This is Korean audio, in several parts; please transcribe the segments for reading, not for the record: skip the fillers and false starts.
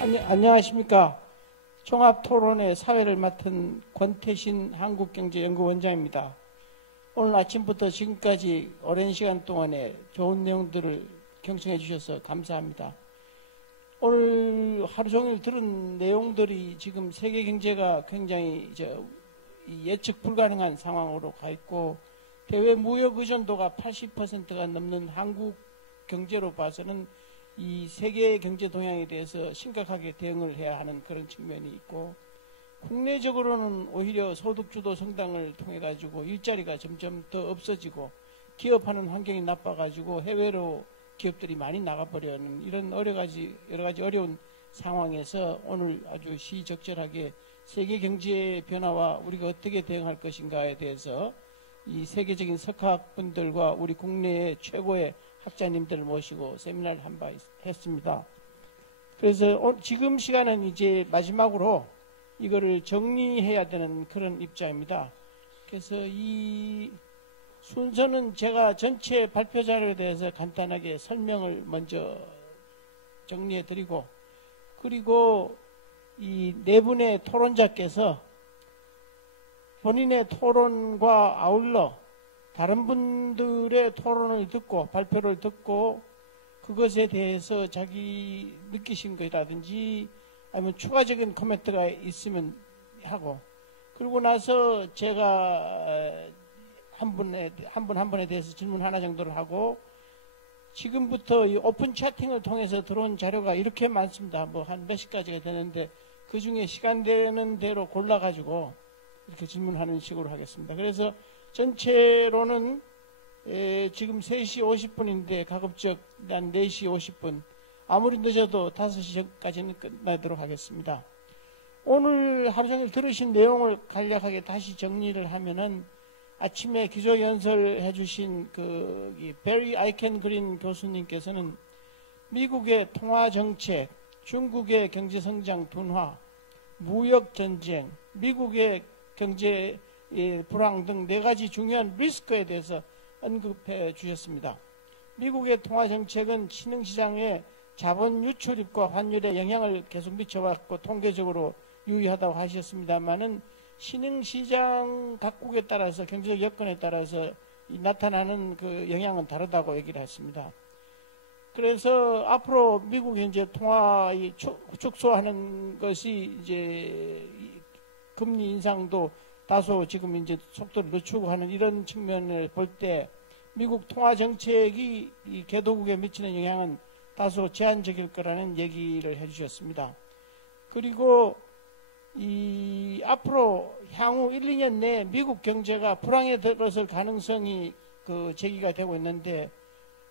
안녕하십니까. 종합토론회 사회를 맡은 권태신 한국경제연구원장입니다. 오늘 아침부터 지금까지 오랜 시간 동안에 좋은 내용들을 경청해 주셔서 감사합니다. 오늘 하루 종일 들은 내용들이 지금 세계 경제가 굉장히 예측 불가능한 상황으로 가 있고, 대외 무역 의존도가 80%가 넘는 한국 경제로 봐서는 이 세계 경제 동향에 대해서 심각하게 대응을 해야 하는 그런 측면이 있고, 국내적으로는 오히려 소득주도 성장을 통해 가지고 일자리가 점점 더 없어지고 기업하는 환경이 나빠가지고 해외로 기업들이 많이 나가버리는 이런 여러 가지 어려운 상황에서 오늘 아주 시적절하게 세계 경제의 변화와 우리가 어떻게 대응할 것인가에 대해서 이 세계적인 석학분들과 우리 국내의 최고의 학자님들을 모시고 세미나를 한 바 했습니다. 그래서 지금 시간은 이제 마지막으로 이거를 정리해야 되는 그런 입장입니다. 그래서 이 순서는 제가 전체 발표 자료에 대해서 간단하게 설명을 먼저 정리해 드리고, 그리고 이 네 분의 토론자께서 본인의 토론과 아울러 다른 분들의 토론을 듣고 발표를 듣고 그것에 대해서 자기 느끼신 것이라든지 아니면 추가적인 코멘트가 있으면 하고, 그러고 나서 제가 한 분에 대해서 질문 하나 정도를 하고, 지금부터 이 오픈 채팅을 통해서 들어온 자료가 이렇게 많습니다. 뭐 한 몇 시까지가 되는데 그 중에 시간 되는 대로 골라가지고 이렇게 질문하는 식으로 하겠습니다. 그래서 전체로는 지금 3시 50분인데 가급적 한 4시 50분, 아무리 늦어도 5시까지는 끝나도록 하겠습니다. 오늘 하루 종일 들으신 내용을 간략하게 다시 정리를 하면은, 아침에 기조연설해 주신 베리 아이켄 그린 교수님께서는 미국의 통화정책, 중국의 경제성장 둔화, 무역전쟁, 미국의 경제 불황 등 4가지 중요한 리스크에 대해서 언급해 주셨습니다. 미국의 통화정책은 신흥시장에 자본 유출입과 환율에 영향을 계속 미쳐왔고 통계적으로 유의하다고 하셨습니다만은, 신흥시장 각국에 따라서 경제적 여건에 따라서 나타나는 그 영향은 다르다고 얘기를 했습니다. 그래서 앞으로 미국이 이제 통화 축소하는 것이 이제 금리 인상도 다소 지금 이제 속도를 늦추고 하는 이런 측면을 볼 때 미국 통화 정책이 이 개도국에 미치는 영향은 다소 제한적일 거라는 얘기를 해주셨습니다. 그리고 이 앞으로 향후 1, 2년 내에 미국 경제가 불황에 들어설 가능성이 제기가 되고 있는데,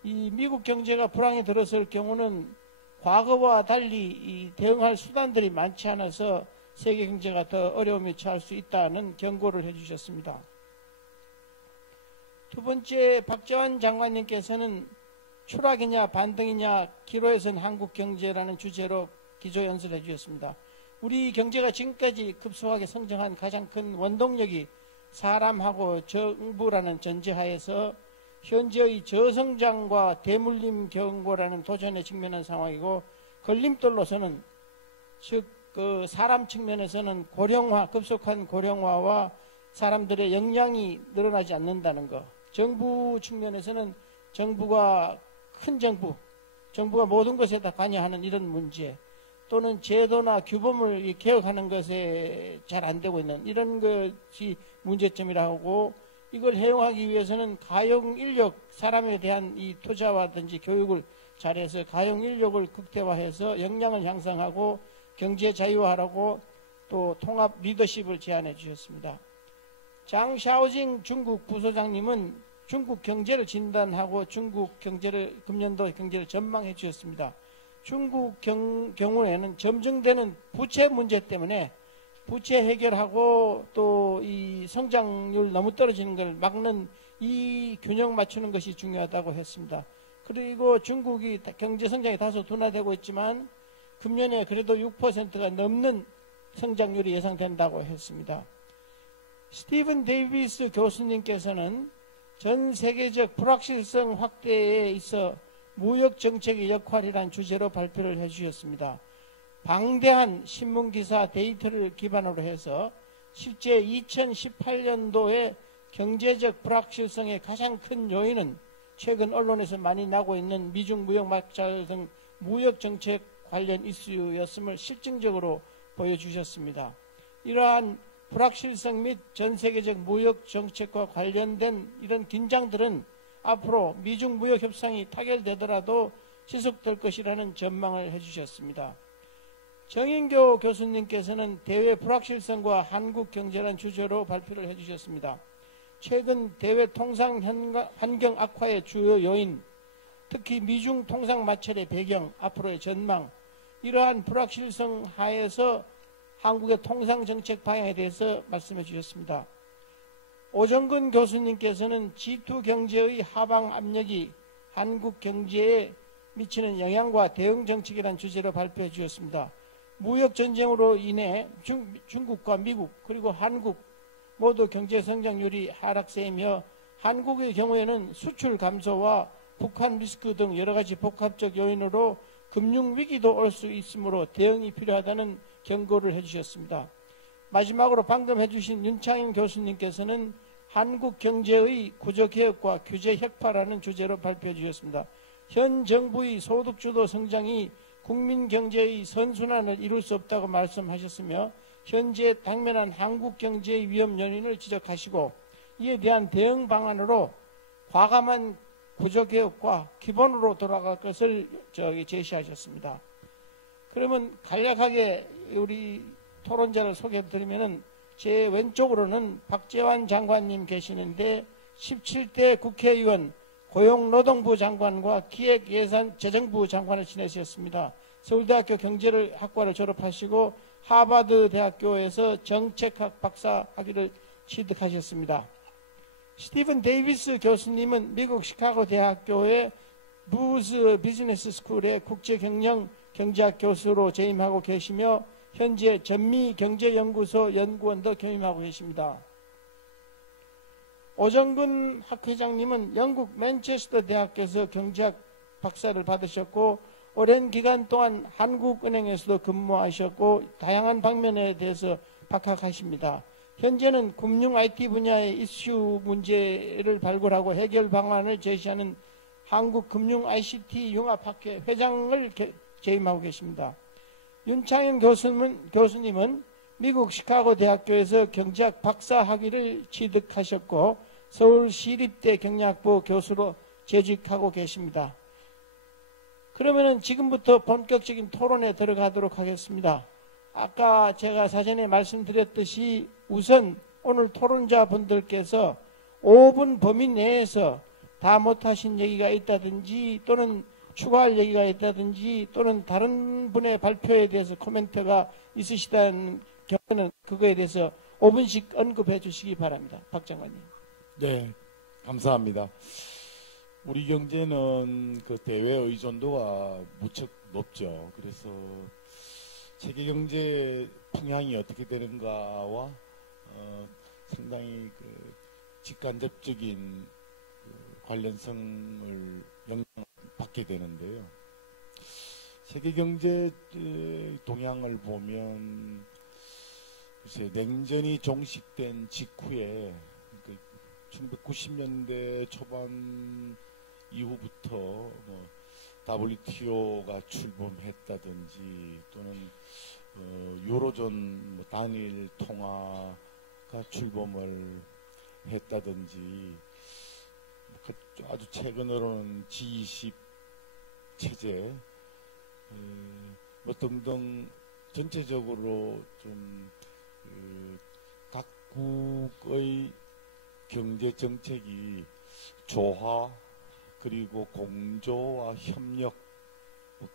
이 미국 경제가 불황에 들어설 경우는 과거와 달리 이 대응할 수단들이 많지 않아서 세계 경제가 더 어려움에 처할 수 있다는 경고를 해주셨습니다. 두 번째, 박재환 장관님께서는 추락이냐 반등이냐 기로에선 한국 경제라는 주제로 기조연설을 해주셨습니다. 우리 경제가 지금까지 급속하게 성장한 가장 큰 원동력이 사람하고 정부라는 전제하에서 현재의 저성장과 대물림 경고라는 도전에 직면한 상황이고, 걸림돌로서는 즉 사람 측면에서는 급속한 고령화와 사람들의 역량이 늘어나지 않는다는 것, 정부 측면에서는 정부가 모든 것에 다 관여하는 이런 문제, 또는 제도나 규범을 개혁하는 것에 잘 안 되고 있는 이런 것이 문제점이라고, 이걸 해용하기 위해서는 가용 인력, 사람에 대한 이 투자와든지 교육을 잘해서 가용 인력을 극대화해서 역량을 향상하고 경제 자유화하라고 또 통합 리더십을 제안해 주셨습니다. 장 샤오징 중국 부소장님은 중국 경제를 진단하고 중국 금년도 경제를 전망해 주셨습니다. 중국 경우에는 점증되는 부채 문제 때문에 부채 해결하고 또 이 성장률 너무 떨어지는 걸 막는 이 균형 맞추는 것이 중요하다고 했습니다. 그리고 중국이 경제 성장이 다소 둔화되고 있지만 금년에 그래도 6%가 넘는 성장률이 예상된다고 했습니다. 스티븐 데이비스 교수님께서는 전 세계적 불확실성 확대에 있어 무역 정책의 역할이란 주제로 발표를 해주셨습니다. 방대한 신문기사 데이터를 기반으로 해서 실제 2018년도의 경제적 불확실성의 가장 큰 요인은 최근 언론에서 많이 나고 있는 미중 무역 마찰 등 무역 정책 관련 이슈였음을 실증적으로 보여주셨습니다. 이러한 불확실성 및 전 세계적 무역 정책과 관련된 이런 긴장들은 앞으로 미중 무역 협상이 타결되더라도 지속될 것이라는 전망을 해주셨습니다. 정인교 교수님께서는 대외 불확실성과 한국 경제라는 주제로 발표를 해주셨습니다. 최근 대외 통상 환경 악화의 주요 요인, 특히 미중 통상 마찰의 배경, 앞으로의 전망, 이러한 불확실성 하에서 한국의 통상 정책 방향에 대해서 말씀해 주셨습니다. 오정근 교수님께서는 G2 경제의 하방 압력이 한국 경제에 미치는 영향과 대응 정책이라는 주제로 발표해 주셨습니다. 무역 전쟁으로 인해 중국과 미국 그리고 한국 모두 경제 성장률이 하락세이며 한국의 경우에는 수출 감소와 북한 리스크 등 여러 가지 복합적 요인으로 금융 위기도 올 수 있으므로 대응이 필요하다는 경고를 해주셨습니다. 마지막으로 방금 해주신 윤창인 교수님께서는 한국 경제의 구조개혁과 규제 혁파라는 주제로 발표해 주셨습니다. 현 정부의 소득주도 성장이 국민 경제의 선순환을 이룰 수 없다고 말씀하셨으며 현재 당면한 한국 경제의 위험 요인을 지적하시고 이에 대한 대응 방안으로 과감한 구조개혁과 기본으로 돌아갈 것을 제시하셨습니다. 그러면 간략하게 우리 토론자를 소개해드리면 제 왼쪽으로는 박재환 장관님 계시는데 17대 국회의원 고용노동부 장관과 기획예산재정부 장관을 지내셨습니다. 서울대학교 경제학과를 졸업하시고 하버드 대학교에서 정책학 박사 학위를 취득하셨습니다. 스티븐 데이비스 교수님은 미국 시카고 대학교의 부스 비즈니스 스쿨의 국제경영 경제학 교수로 재임하고 계시며 현재 전미경제연구소 연구원도 겸임하고 계십니다. 오정근 학회장님은 영국 맨체스터 대학에서 경제학 박사를 받으셨고 오랜 기간 동안 한국은행에서도 근무하셨고 다양한 방면에 대해서 박학하십니다. 현재는 금융 IT 분야의 이슈 문제를 발굴하고 해결 방안을 제시하는 한국금융 ICT 융합학회 회장을 재임하고 계십니다. 윤창현 교수님은 미국 시카고 대학교에서 경제학 박사 학위를 취득하셨고 서울시립대 경영학부 교수로 재직하고 계십니다. 그러면은 지금부터 본격적인 토론에 들어가도록 하겠습니다. 아까 제가 사전에 말씀드렸듯이 우선 오늘 토론자분들께서 5분 범위 내에서 다 못하신 얘기가 있다든지 또는 추가할 얘기가 있다든지 또는 다른 분의 발표에 대해서 코멘트가 있으시다는 경우는 그거에 대해서 5분씩 언급해 주시기 바랍니다. 박 장관님. 네, 감사합니다. 우리 경제는 그 대외 의존도가 무척 높죠. 그래서 세계 경제 풍향이 어떻게 되는가와 상당히 그 직간접적인 그 관련성을 영향받게 되는데요. 세계 경제 동향을 보면 글쎄 냉전이 종식된 직후에 1990년대 초반 이후부터 WTO가 출범했다든지 또는 유로존 단일 통화가 출범을 했다든지 아주 최근으로는 G20 체제 등등 전체적으로 좀 각국의 경제 정책이 조화 그리고 공조와 협력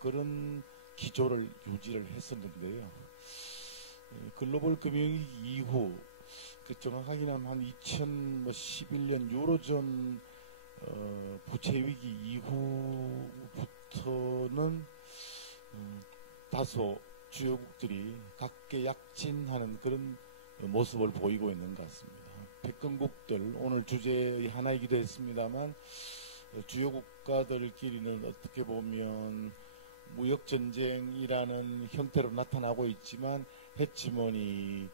그런 기조를 유지를 했었는데요. 글로벌 금융위기 이후 정확하게는 한 2011년 유로존 부채 위기 이후부터는 다소 주요국들이 각계 약진하는 그런 모습을 보이고 있는 것 같습니다. 백건국들 오늘 주제의 하나이기도 했습니다만 주요 국가들끼리는 어떻게 보면 무역 전쟁이라는 형태로 나타나고 있지만 해치머니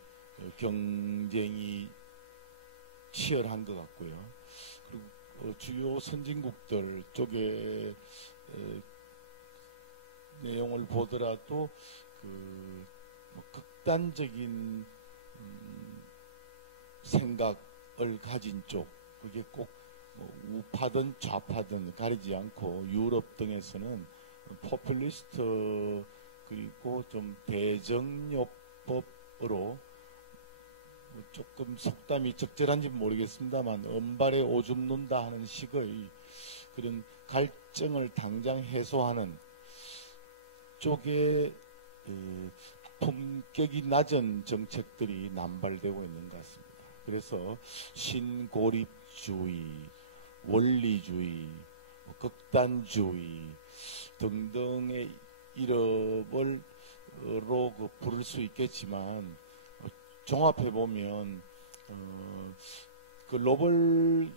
경쟁이 치열한 것 같고요. 그리고 주요 선진국들 쪽에 내용을 보더라도 극단적인 생각을 가진 쪽, 그게 꼭 우파든 좌파든 가리지 않고 유럽 등에서는 포퓰리스트 그리고 좀 대정요법으로 조금 속담이 적절한지 모르겠습니다만 은발에 오줌 눈다 하는 식의 그런 갈증을 당장 해소하는 쪽에 품격이 낮은 정책들이 남발되고 있는 것 같습니다. 그래서 신고립주의, 원리주의, 극단주의 등등의 이름으로 부를 수 있겠지만 종합해보면 글로벌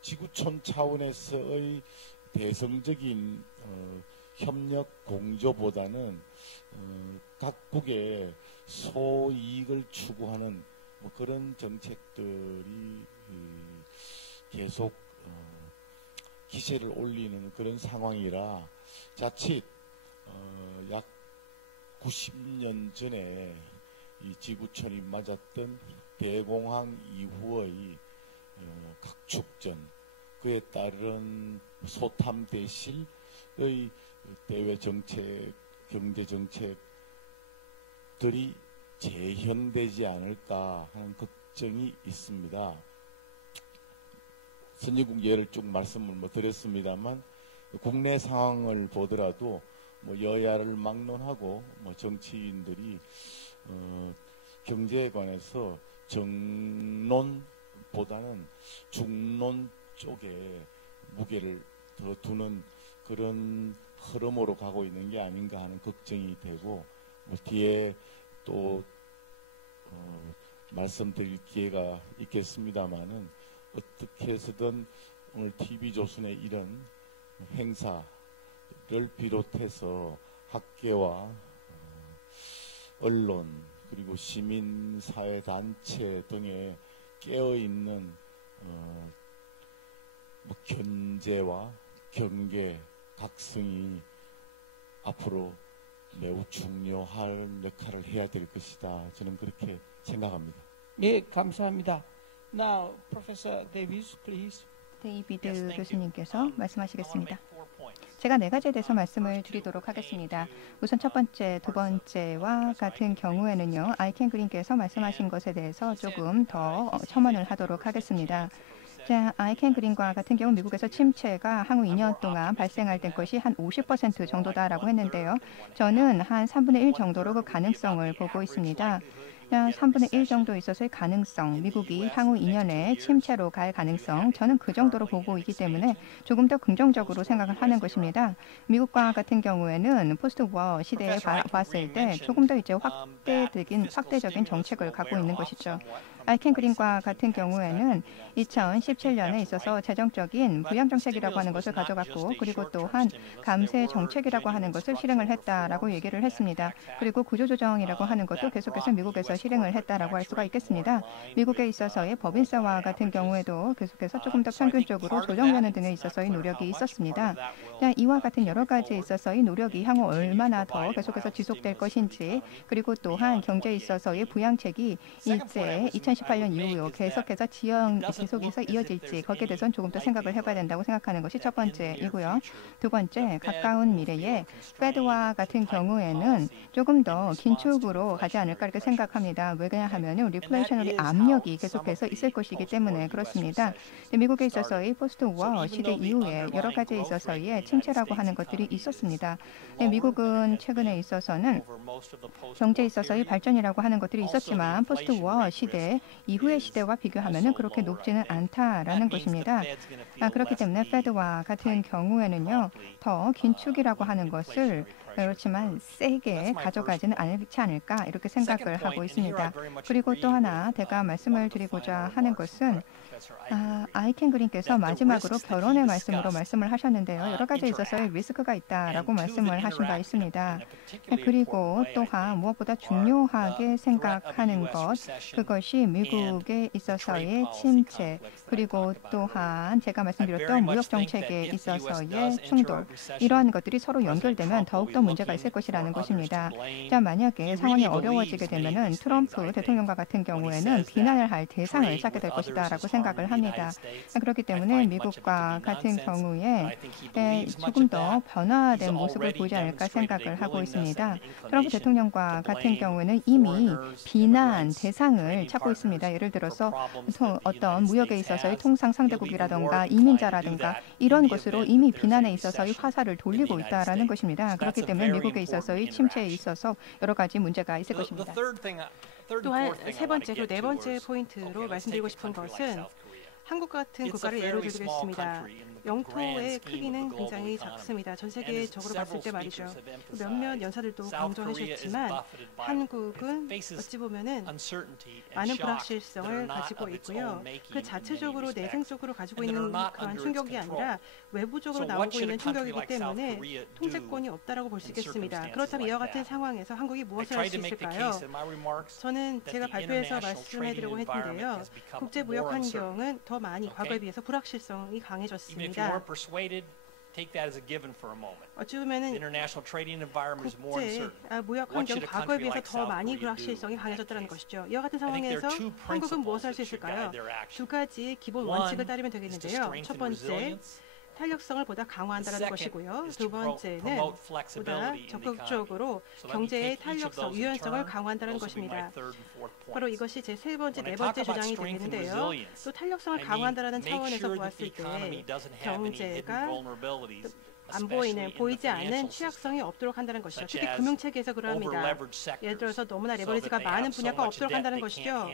지구촌 차원에서의 대성적인 협력 공조보다는 각국의 소이익을 추구하는 그런 정책들이 계속 기세를 올리는 그런 상황이라 자칫 약 90년 전에 이 지구촌이 맞았던 대공황 이후의 각축전, 그에 따른 소탐 대실의 대외 정책, 경제 정책들이 재현되지 않을까 하는 걱정이 있습니다. 선진국 예를 쭉 말씀을 드렸습니다만 국내 상황을 보더라도 여야를 막론하고 정치인들이 경제에 관해서 정론보다는 중론 쪽에 무게를 더 두는 그런 흐름으로 가고 있는 게 아닌가 하는 걱정이 되고 뒤에 또 말씀드릴 기회가 있겠습니다만은 어떻게 해서든 오늘 TV조선의 이런 행사를 비롯해서 학계와 언론 그리고 시민사회단체 등에 깨어있는 견제와 경계, 각성이 앞으로 매우 중요할 역할을 해야 될 것이다. 저는 그렇게 생각합니다. 네, 감사합니다. Now, Professor Davis, please. 데이비드 교수님께서 말씀하시겠습니다. 제가 4가지에 대해서 말씀을 드리도록 하겠습니다. 우선 첫 번째, 두 번째와 같은 경우에는요, 아이켄 그린께서 말씀하신 것에 대해서 조금 더 첨언을 하도록 하겠습니다. 자, 아이켄 그린과 같은 경우 미국에서 침체가 향후 2년 동안 발생할 때 것이 한 50% 정도다라고 했는데요. 저는 한 3분의 1 정도로 그 가능성을 보고 있습니다. 3분의 1 정도 있어서의 가능성, 미국이 향후 2년에 침체로 갈 가능성, 저는 그 정도로 보고 있기 때문에 조금 더 긍정적으로 생각을 하는 것입니다. 미국과 같은 경우에는 포스트 워 시대에 봤을 때 조금 더 이제 확대적인 정책을 갖고 있는 것이죠. 아이켄 그린과 같은 경우에는 2017년에 있어서 재정적인 부양 정책이라고 하는 것을 가져갔고, 그리고 또한 감세 정책이라고 하는 것을 실행을 했다라고 얘기를 했습니다. 그리고 구조조정이라고 하는 것도 계속해서 미국에서 실행을 했다라고 할 수가 있겠습니다. 미국에 있어서의 법인세와 같은 경우에도 계속해서 조금 더 평균적으로 조정되는 등에 있어서의 노력이 있었습니다. 이와 같은 여러 가지에 있어서의 노력이 향후 얼마나 더 계속해서 지속될 것인지, 그리고 또한 경제에 있어서의 부양책이 이제 2018년 이후로 계속해서 이어질지 거기에 대해서는 조금 더 생각을 해봐야 된다고 생각하는 것이 첫 번째이고요. 두 번째, 가까운 미래에 페드와 같은 경우에는 조금 더 긴축으로 가지 않을까 이렇게 생각합니다. 왜냐하면 리플레이셔너리 압력이 계속해서 있을 것이기 때문에 그렇습니다. 미국에 있어서의 포스트 워 시대 이후에 여러 가지에 있어서의 침체라고 하는 것들이 있었습니다. 미국은 최근에 있어서는 경제에 있어서의 발전이라고 하는 것들이 있었지만 포스트 워 시대 이후의 시대와 비교하면 그렇게 높지는 않다라는 것입니다. 그렇기 때문에 페드와 같은 경우에는요, 더 긴축이라고 하는 것을 그렇지만 세게 가져가지는 않지 않을까 이렇게 생각을 하고 있습니다. 그리고 또 하나 제가 말씀을 드리고자 하는 것은 아이켄 그린께서 마지막으로 결혼의 말씀으로 말씀을 하셨는데요. 여러 가지에 있어서의 리스크가 있다라고 말씀을 하신 바 있습니다. 그리고 또한 무엇보다 중요하게 생각하는 것, 그것이 미국에 있어서의 침체, 그리고 또한 제가 말씀드렸던 무역 정책에 있어서의 충돌, 이러한 것들이 서로 연결되면 더욱더 문제가 있을 것이라는 것입니다. 자, 만약에 상황이 어려워지게 되면은 트럼프 대통령과 같은 경우에는 비난을 할 대상을 찾게 될 것이다라고 생각을 합니다. 그렇기 때문에 미국과 같은 경우에 조금 더 변화된 모습을 보이지 않을까 생각을 하고 있습니다. 트럼프 대통령과 같은 경우에는 이미 비난 대상을 찾고 있습니다. 예를 들어서 어떤 무역에 있어서의 통상 상대국이라든가 이민자라든가 이런 것으로 이미 비난에 있어서의 화살을 돌리고 있다라는 것입니다. 그렇기 때문에 미국에 있어서의 침체에 있어서 여러 가지 문제가 있을 것입니다. 또한 세 번째 그리고 네 번째 포인트로 말씀드리고 싶은 것은 한국 같은 국가를 예로 들겠습니다. 영토의 크기는 굉장히 작습니다. 전 세계적으로 봤을 때 말이죠. 몇몇 연사들도 강조해 주셨지만 한국은 어찌 보면은 많은 불확실성을 가지고 있고요. 그 자체적으로 내생적으로 가지고 있는 그런 충격이 아니라 외부적으로 나오고 있는 충격이기 때문에 통제권이 없다라고 볼 수 있겠습니다. 그렇다면 이와 같은 상황에서 한국이 무엇을 할 수 있을까요? 저는 제가 발표에서 말씀해드리려고 했는데요. 국제 무역 환경은 더 많이 과거에 비해서 불확실성이 강해졌습니다. 어찌 보면은 국제 무역 환경 과거에 비해서 더 많이 불확실성이 강해졌다는 것이죠. 이와 같은 상황에서 한국은 무엇을 할 수 있을까요? 두 가지 기본 원칙을 따르면 되겠는데요. 첫 번째, 탄력성을 보다 강화한다는 것이고요. 두 번째는 보다 적극적으로 경제의 탄력성, 유연성을 강화한다는 것입니다. 바로 이것이 제 세 번째, 네 번째 주장이 되겠는데요. 또 탄력성을 강화한다는 차원에서 보았을 때 경제가 안 보이지 않는 취약성이 없도록 한다는 것이죠. 특히 금융체계에서 그럽니다. 예를 들어서 너무나 레버리지가 많은 분야가 없도록 한다는 것이죠.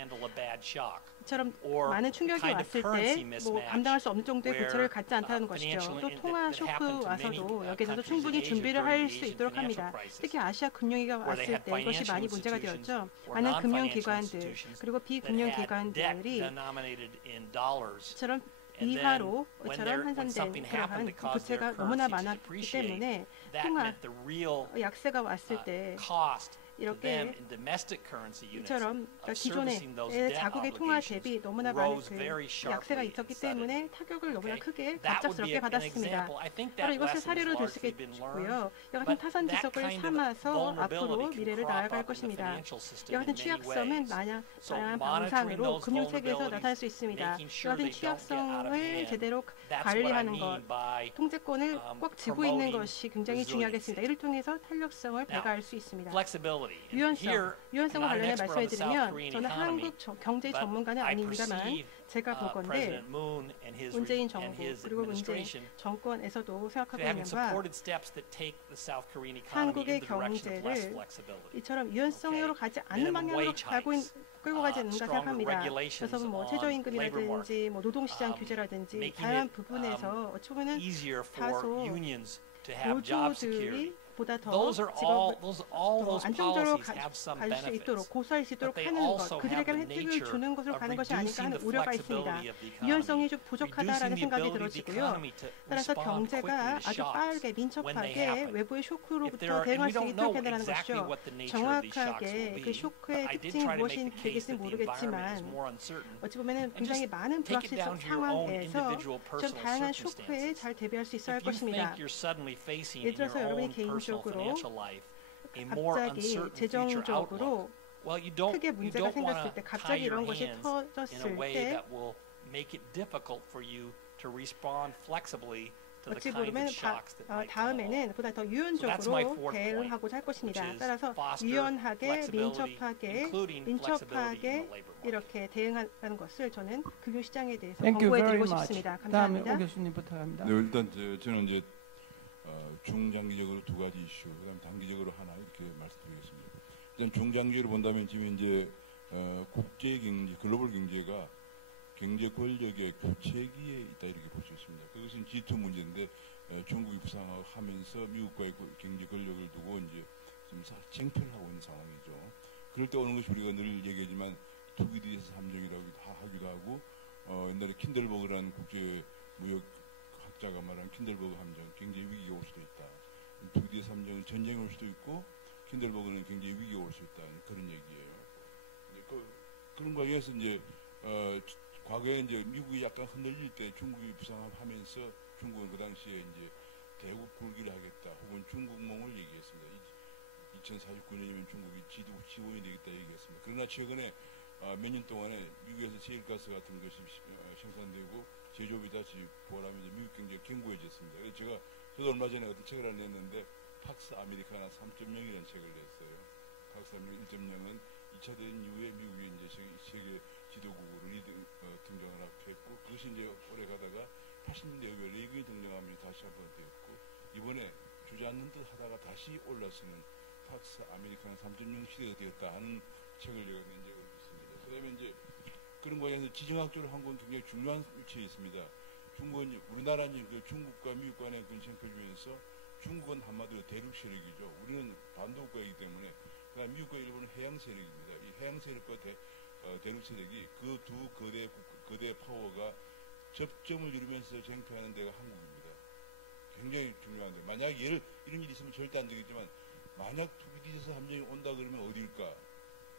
이처럼 많은 충격이 왔을 때 감당할 수 없는 정도의 부채를 갖지 않다는 것이죠. 또 통화 쇼크 와서도 여기에서도 충분히 준비를 할 수 있도록 합니다. 특히 아시아 금융위기가 왔을 때 이것이 많이 문제가 되었죠. 많은 금융기관들 그리고 비금융기관들이 이처럼 이하로처럼 환산된 그러한 부채가 너무나 많았기 때문에 통화 약세가 왔을 때 이렇게 이처럼 기존의 자국의 통화 대비 너무나 많은 약세가 있었기 때문에 타격을 너무나 크게 갑작스럽게 받았습니다. 바로 이것을 사례로 들 수 있겠고요. 이와 같은 타산 지석을 삼아서 앞으로 미래를 나아갈 것입니다. 이와 같은 취약성은 다양한 방상으로 금융체계에서 나타날 수 있습니다. 이와 같은 취약성을 제대로 관리하는 것, 통제권을 꽉 쥐고 있는 것이 굉장히 중요하겠습니다. 이를 통해서 탄력성을 배가할 수 있습니다. 유연성과 관련해 말씀해드리면 저는 한국 경제 전문가는 아닙니다만 제가 보건대 문재인 정부 그리고 문재인 정권에서도 생각하고 있는 바 한국의 경제를 이처럼 유연성으로 가지 않는 방향으로 끌고 가지 않는가 생각합니다. 그래서 최저임금이라든지 노동시장 규제라든지 다양한 부분에서 어찌 보면 다소 노조들이 보다 더 직업을 안정적으로 갈 수 있도록 고수할 수 있도록 하는 것, 그들에게 혜택을 주는 것으로 가는 것이 아닐까 하는 우려가 있습니다. 유연성이 좀 부족하다라는 생각이 들어지고요. 따라서 경제가 아주 빠르게 민첩하게 외부의 쇼크로부터 대응할 수 있도록 해야 된다는 것이죠. 정확하게 그 쇼크의 특징이 무엇이 되겠지 모르겠지만 어찌 보면 굉장히 많은 불확실성 상황에서 좀 다양한 쇼크에 잘 대비할 수 있어야 할 것입니다. 예를 들어서 여러분이 개인적으로 갑자기 재정적으로 크게 문제가 생겼을 때, 갑자기 이런 것이 터졌을 때 어찌 보면 다음에는 보다 더 유연적으로 대응하고자 할 것입니다. 따라서 유연하게, 민첩하게 이렇게 대응하는 것을 저는 금융시장에 대해서 권고해드리고 싶습니다. 감사합니다. 다음에 오 교수님 부탁합니다. 네, 일단 저는 이제 중장기적으로 두 가지 이슈, 그다음 단기적으로 하나 이렇게 말씀드리겠습니다. 일단 중장기로 본다면 지금 이제 국제 경제, 글로벌 경제가 경제 권력의 교체기에 있다 이렇게 볼 수 있습니다. 그것은 G2 문제인데 중국이 부상하면서 미국과의 경제 권력을 두고 이제 좀 쟁탈을 하고 있는 상황이죠. 그럴 때 오는 것이 우리가 늘 얘기하지만 투기디에서 3정이라고 하기도 하고 옛날에 킨들버그라는 국제 무역 학자가 말한 킨들버그 함정, 경제 위기가 올 수도 있다. 투기디에서 3정은 전쟁이 올 수도 있고 킨들버그는 경제 위기가 올 수 있다. 그런 얘기예요. 그런 과정에서 이제 과거에 이제 미국이 약간 흔들릴 때 중국이 부상하면서 중국은 그 당시에 이제 대국 굴기를 하겠다 혹은 중국몽을 얘기했습니다. 2049년이면 중국이 지원이 되겠다 얘기했습니다. 그러나 최근에 몇 년 동안에 미국에서 세일가스 같은 것이 생산되고 제조업이 다시 부활하면 이제 미국 경제가 견고해졌습니다. 그래서 저도 얼마 전에 어떤 책을 하나 냈는데 팍스 아메리카나 3.0이라는 책을 냈어요. 팍스 아메리카나 1.0은 2차 대전 이후에 미국이 이제 세계 지도국으로 등장을 했고 그것이 이제 오래 가다가 80년대 이후에 레이건이 등장하면서 다시 한번 되었고 이번에 주저앉는 듯 하다가 다시 올라서는 팍스 아메리카나 3.0 시대가 되었다 하는 책을 제가 낸 적이 있습니다. 그 다음에 이제 그런 과정에서 지정학적으로 한국은 굉장히 중요한 위치에 있습니다. 중국은 우리나라는 그 중국과 미국 간의 근처를 펼치면서 중국은 한마디로 대륙 세력이죠. 우리는 반도국가이기 때문에 그다음 미국과 일본은 해양 세력입니다. 이 해양 세력과 대륙 세력이 그 두 거대 파워가 접점을 이루면서 쟁취하는 데가 한국입니다. 굉장히 중요한데 만약 이런 일이 있으면 절대 안 되겠지만 만약 투기디에서 함정이 온다 그러면 어디일까?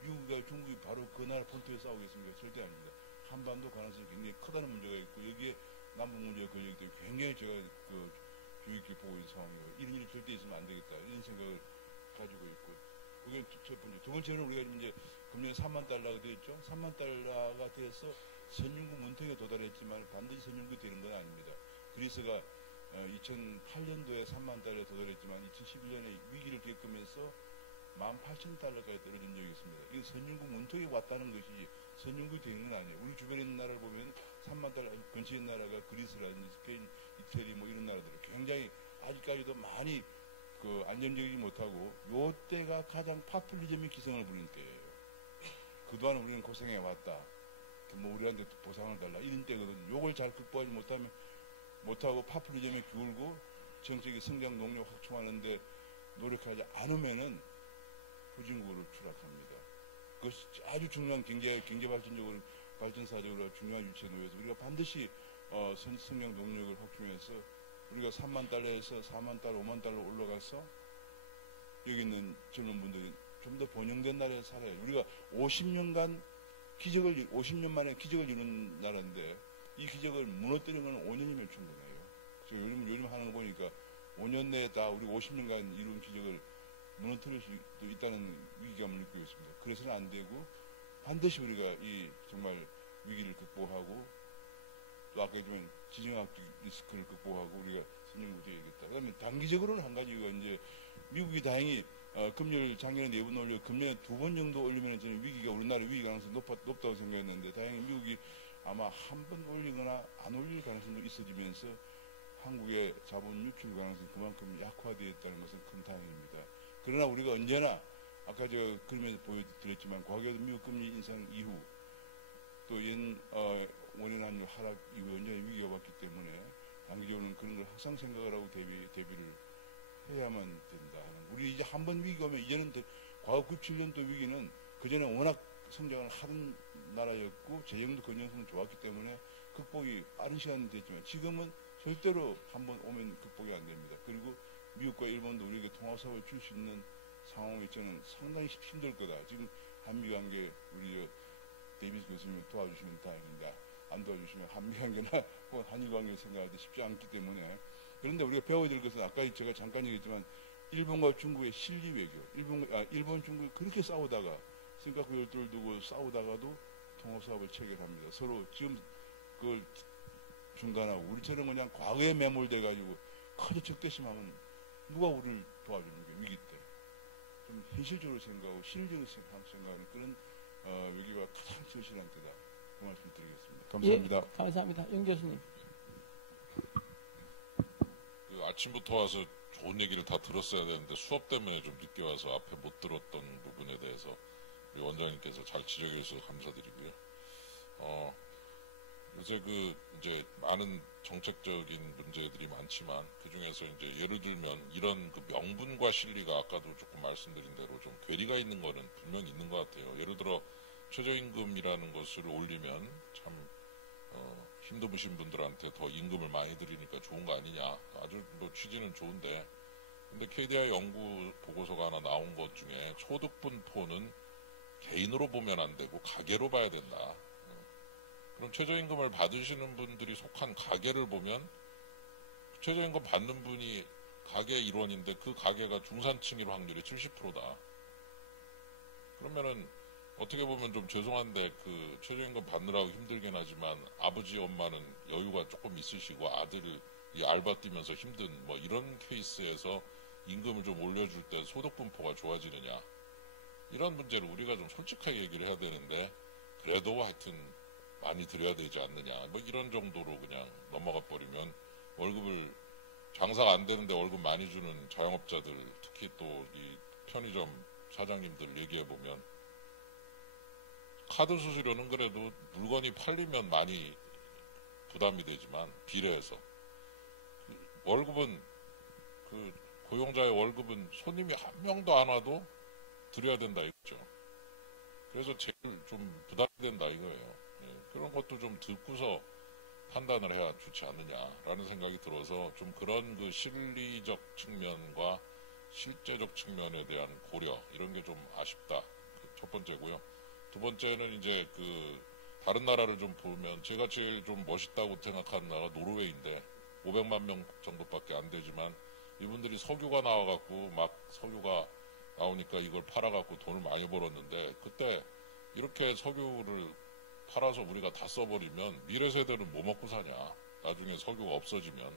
미국과 중국이 바로 그 나라 본토에 싸우겠습니까? 절대 아닙니다. 한반도 가능성이 굉장히 크다는 문제가 있고 여기에 남북 문제가 걸리기 때문에 굉장히 제가 주의 깊게 보고 있는 상황이에요. 이런 일이 절대 있으면 안 되겠다 이런 생각을 가지고 있고 그게 첫 번째. 두 번째는 우리가 이제 금년에 3만 달러가 되어 있죠. 3만 달러가 돼서 선진국 문턱에 도달했지만 반드시 선진국이 되는 건 아닙니다. 그리스가 2008년도에 3만 달러에 도달했지만 2011년에 위기를 겪으면서 18,000달러까지 떨어진 적이 있습니다. 이 선진국 문턱에 왔다는 것이 선진국이 되는 건 아니에요. 우리 주변에 있는 나라를 보면 3만 달러 근처에 있는 나라가 그리스라든지 스페인, 이태리 뭐 이런 나라들 굉장히 아직까지도 많이 안정적이지 못하고 요 때가 가장 파퓰리즘이 기승을 부리는 때예요. 그동안 우리는 고생해 왔다. 뭐 우리한테 보상을 달라 이런 때거든요. 요걸 잘 극복하지 못하고 파퓰리즘에 기울고 정책의 성장 동력 확충하는데 노력하지 않으면은 후진국으로 추락합니다. 그것이 아주 중요한 경제 발전적으로 발전사적으로 중요한 유치에 놓여서 우리가 반드시 성장 동력을 확충해서 우리가 3만 달러에서 4만 달러, 5만 달러 올라가서 여기 있는 젊은 분들이 좀 더 번영된 나라에 살아요. 우리가 50년 만에 기적을 이룬 나라인데 이 기적을 무너뜨리는 건 5년이면 충분해요. 제가 요즘 하는 거 보니까 5년 내에 다 우리 50년간 이룬 기적을 무너뜨릴 수도 있다는 위기감을 느끼고 있습니다. 그래서는 안 되고 반드시 우리가 이 정말 위기를 극복하고 또 아까 얘기했지만 지정학적 리스크를 극복하고 우리가 선진국되어야겠다. 그 다음에 단기적으로는 한 가지가 이제 미국이 다행히 금리를 작년에 4번 올려 금년에 2번 정도 올리면 저는 우리나라 위기 가능성이 높다고 생각했는데 다행히 미국이 아마 한 번 올리거나 안 올릴 가능성도 있어지면서 한국의 자본 유출 가능성이 그만큼 약화되었다는 것은 큰 다행입니다. 그러나 우리가 언제나 아까 그림에 보여드렸지만 과거에도 미국 금리 인상 이후 또 원인 환율 하락 이후 언제나 위기가 왔기 때문에 단기적으로는 그런 걸 항상 생각을 하고 대비를 해야만 된다. 우리 이제 한 번 위기가 오면 이제는 과거 97년도 위기는 그전에 워낙 성장을 하던 나라였고 재정도 건전성 좋았기 때문에 극복이 빠른 시간이 됐지만 지금은 절대로 한 번 오면 극복이 안 됩니다. 그리고 미국과 일본도 우리에게 통화사업을 줄 수 있는 상황이 저는 상당히 힘들 거다. 지금 한미관계 우리 데이비스 교수님 도와주시면 다행인데 안 도와주시면 한미관계나 혹은 한일관계 생각할 때 쉽지 않기 때문에 그런데 우리가 배워야 될 것은 아까 제가 잠깐 얘기했지만 일본과 중국의 실리 외교 일본 중국이 그렇게 싸우다가 생각과 열도를 두고 싸우다가도 통합사업을 체결합니다. 서로 지금 그걸 중단하고 우리처럼 그냥 과거에 매몰돼 가지고 커져 적대심하면 누가 우리를 도와주는 게 위기 때 좀 현실적으로 생각하고 실질적으로 생각하는 그런 외교가 가장 절실한 때다. 그 말씀 드리겠습니다. 감사합니다. 예, 감사합니다. 영 교수님. 아침부터 와서 좋은 얘기를 다 들었어야 되는데 수업 때문에 좀 늦게 와서 앞에 못 들었던 부분에 대해서 우리 원장님께서 잘 지적해 주셔서 감사드리고요. 그래서 이제 많은 정책적인 문제들이 많지만 그 중에서 이제 예를 들면 이런 그 명분과 실리가 아까도 조금 말씀드린 대로 좀 괴리가 있는 거는 분명히 있는 것 같아요. 예를 들어 최저임금이라는 것을 올리면 참 힘드신 분들한테 더 임금을 많이 드리니까 좋은 거 아니냐. 아주 뭐 취지는 좋은데, 근데 KDI 연구 보고서가 하나 나온 것 중에 소득분포는 개인으로 보면 안 되고 가계로 봐야 된다. 그럼 최저임금을 받으시는 분들이 속한 가계를 보면 최저임금 받는 분이 가계 일원인데 그 가계가 중산층일 확률이 70%다. 그러면은 어떻게 보면 좀 죄송한데 그 최저임금 받느라고 힘들긴 하지만 아버지 엄마는 여유가 조금 있으시고 아들이 알바 뛰면서 힘든 뭐 이런 케이스에서 임금을 좀 올려줄 때 소득분포가 좋아지느냐, 이런 문제를 우리가 좀 솔직하게 얘기를 해야 되는데 그래도 하여튼 많이 드려야 되지 않느냐, 뭐 이런 정도로 그냥 넘어가 버리면 월급을 장사가 안 되는데 월급 많이 주는 자영업자들, 특히 또 이 편의점 사장님들 얘기해 보면 카드 수수료는 그래도 물건이 팔리면 많이 부담이 되지만 비례해서 월급은 그 고용자의 월급은 손님이 한 명도 안 와도 드려야 된다 이거죠. 그래서 제일 좀 부담이 된다 이거예요. 그런 것도 좀 듣고서 판단을 해야 좋지 않느냐라는 생각이 들어서 좀 그런 그 실리적 측면과 실제적 측면에 대한 고려, 이런 게 좀 아쉽다. 첫 번째고요. 두 번째는 이제 그 다른 나라를 좀 보면 제가 제일 좀 멋있다고 생각하는 나라가 노르웨이인데 500만 명 정도밖에 안 되지만 이분들이 석유가 나와갖고 막 석유가 나오니까 이걸 팔아갖고 돈을 많이 벌었는데, 그때 이렇게 석유를 팔아서 우리가 다 써버리면 미래 세대는 뭐 먹고 사냐, 나중에 석유가 없어지면.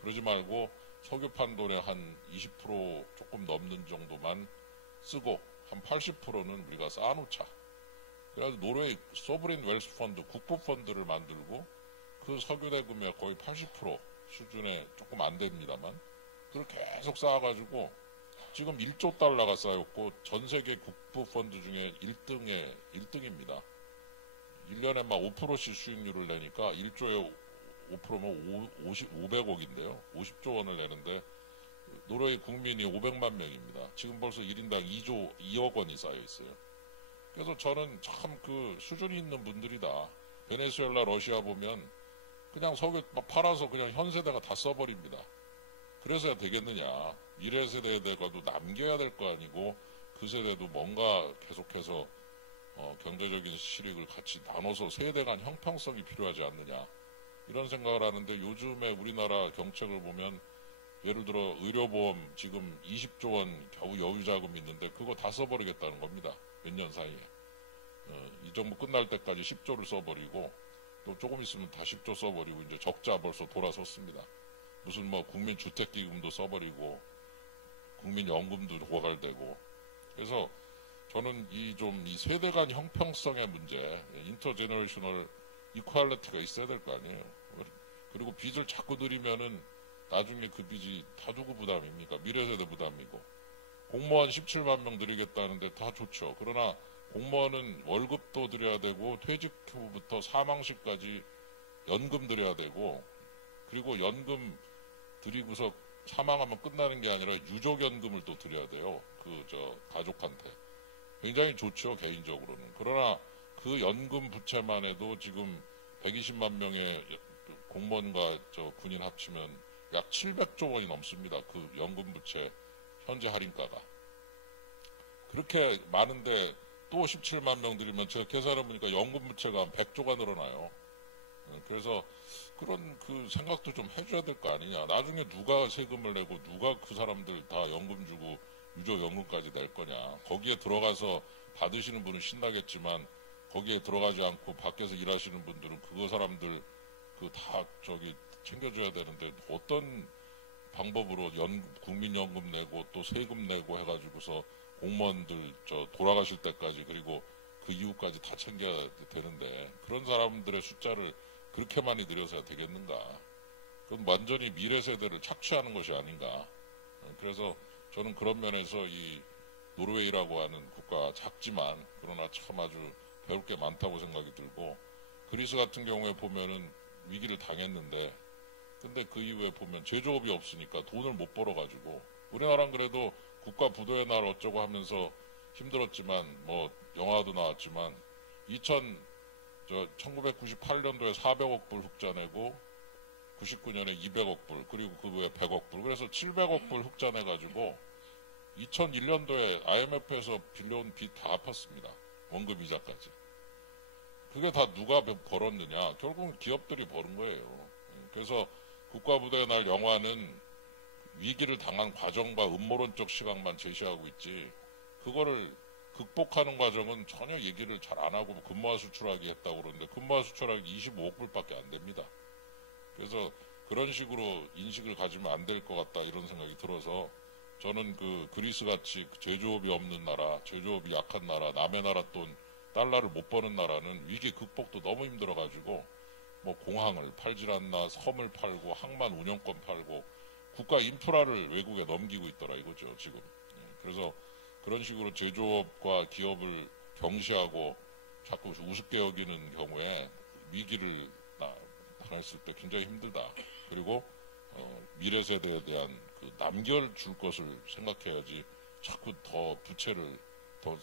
그러지 말고 석유 판 돈의 한 20% 조금 넘는 정도만 쓰고 한 80%는 우리가 쌓아놓자. 그래서 노르웨이 소브린 웰스 펀드, 국부 펀드를 만들고 그 석유 대금의 거의 80% 수준에 조금 안 됩니다만 그걸 계속 쌓아가지고 지금 1조 달러가 쌓였고 전 세계 국부 펀드 중에 1등입니다. 1년에 막 5%씩 수익률을 내니까 1조에 5%면 500억인데요. 50조 원을 내는데 노르웨이 국민이 500만 명입니다. 지금 벌써 1인당 2억 원이 쌓여 있어요. 그래서 저는 참 그 수준이 있는 분들이다. 베네수엘라, 러시아 보면 그냥 석유 팔아서 그냥 현 세대가 다 써버립니다. 그래서야 되겠느냐. 미래 세대에다가도 남겨야 될 거 아니고 그 세대도 뭔가 계속해서 경제적인 실익을 같이 나눠서 세대 간 형평성이 필요하지 않느냐, 이런 생각을 하는데, 요즘에 우리나라 정책을 보면 예를 들어 의료보험 지금 20조 원 겨우 여유자금이 있는데 그거 다 써버리겠다는 겁니다. 몇 년 사이에. 이 정부 끝날 때까지 10조를 써버리고 또 조금 있으면 다 10조 써버리고 이제 적자 벌써 돌아섰습니다. 무슨 뭐 국민주택기금도 써버리고 국민연금도 고갈되고. 그래서 저는 이 세대 간 형평성의 문제, 인터제너레이셔널 이퀄리티가 있어야 될 거 아니에요. 그리고 빚을 자꾸 들이면은 나중에 그 빚이 다 누구 부담입니까? 미래세대 부담이고. 공무원 17만 명 드리겠다는데 다 좋죠. 그러나 공무원은 월급도 드려야 되고 퇴직 후부터 사망시까지 연금 드려야 되고, 그리고 연금 드리고서 사망하면 끝나는 게 아니라 유족연금을 또 드려야 돼요. 가족한테. 굉장히 좋죠, 개인적으로는. 그러나 그 연금 부채만 해도 지금 120만 명의 공무원과 군인 합치면 약 700조 원이 넘습니다. 그 연금 부채 현재 할인가가. 그렇게 많은데 또 17만 명 들이면 제가 계산해 보니까 연금 부채가 한 100조가 늘어나요. 그래서 그런 그 생각도 좀 해줘야 될 거 아니냐. 나중에 누가 세금을 내고 누가 그 사람들 다 연금 주고 유족연금까지 낼 거냐. 거기에 들어가서 받으시는 분은 신나겠지만 거기에 들어가지 않고 밖에서 일하시는 분들은 그거 사람들 다 챙겨줘야 되는데 어떤 방법으로 국민연금 내고 또 세금 내고 해가지고서 공무원들 돌아가실 때까지 그리고 그 이후까지 다 챙겨야 되는데 그런 사람들의 숫자를 그렇게 많이 늘려서야 되겠는가. 그건 완전히 미래 세대를 착취하는 것이 아닌가. 그래서 저는 그런 면에서 이 노르웨이라고 하는 국가 작지만 그러나 참 아주 배울 게 많다고 생각이 들고, 그리스 같은 경우에 보면은 위기를 당했는데, 근데 그 이후에 보면 제조업이 없으니까 돈을 못 벌어가지고, 우리나라는 그래도 국가 부도의 날 어쩌고 하면서 힘들었지만, 뭐 영화도 나왔지만 1998년도에 400억 불 흑자 내고 99년에 200억 불, 그리고 그 후에 100억 불, 그래서 700억 불 흑자 내가지고 2001년도에 IMF에서 빌려온 빚 다 갚았습니다. 원금 이자까지. 그게 다 누가 벌었느냐? 결국은 기업들이 버는 거예요. 그래서 국가부도의 날 영화는 위기를 당한 과정과 음모론적 시각만 제시하고 있지, 그거를 극복하는 과정은 전혀 얘기를 잘 안 하고 근무와 수출하기 했다고 그러는데, 근무와 수출하기 25억 불밖에 안 됩니다. 그래서 그런 식으로 인식을 가지면 안 될 것 같다, 이런 생각이 들어서, 저는 그리스 같이 제조업이 없는 나라, 제조업이 약한 나라, 남의 나라 돈 달러를 못 버는 나라는 위기 극복도 너무 힘들어가지고 뭐 공항을 팔질 않나, 섬을 팔고 항만 운영권 팔고 국가 인프라를 외국에 넘기고 있더라 이거죠 지금. 그래서 그런 식으로 제조업과 기업을 경시하고 자꾸 우습게 여기는 경우에 위기를 당했을 때 굉장히 힘들다. 그리고 미래 세대에 대한 그 남겨줄 것을 생각해야지 자꾸 더 부채를 더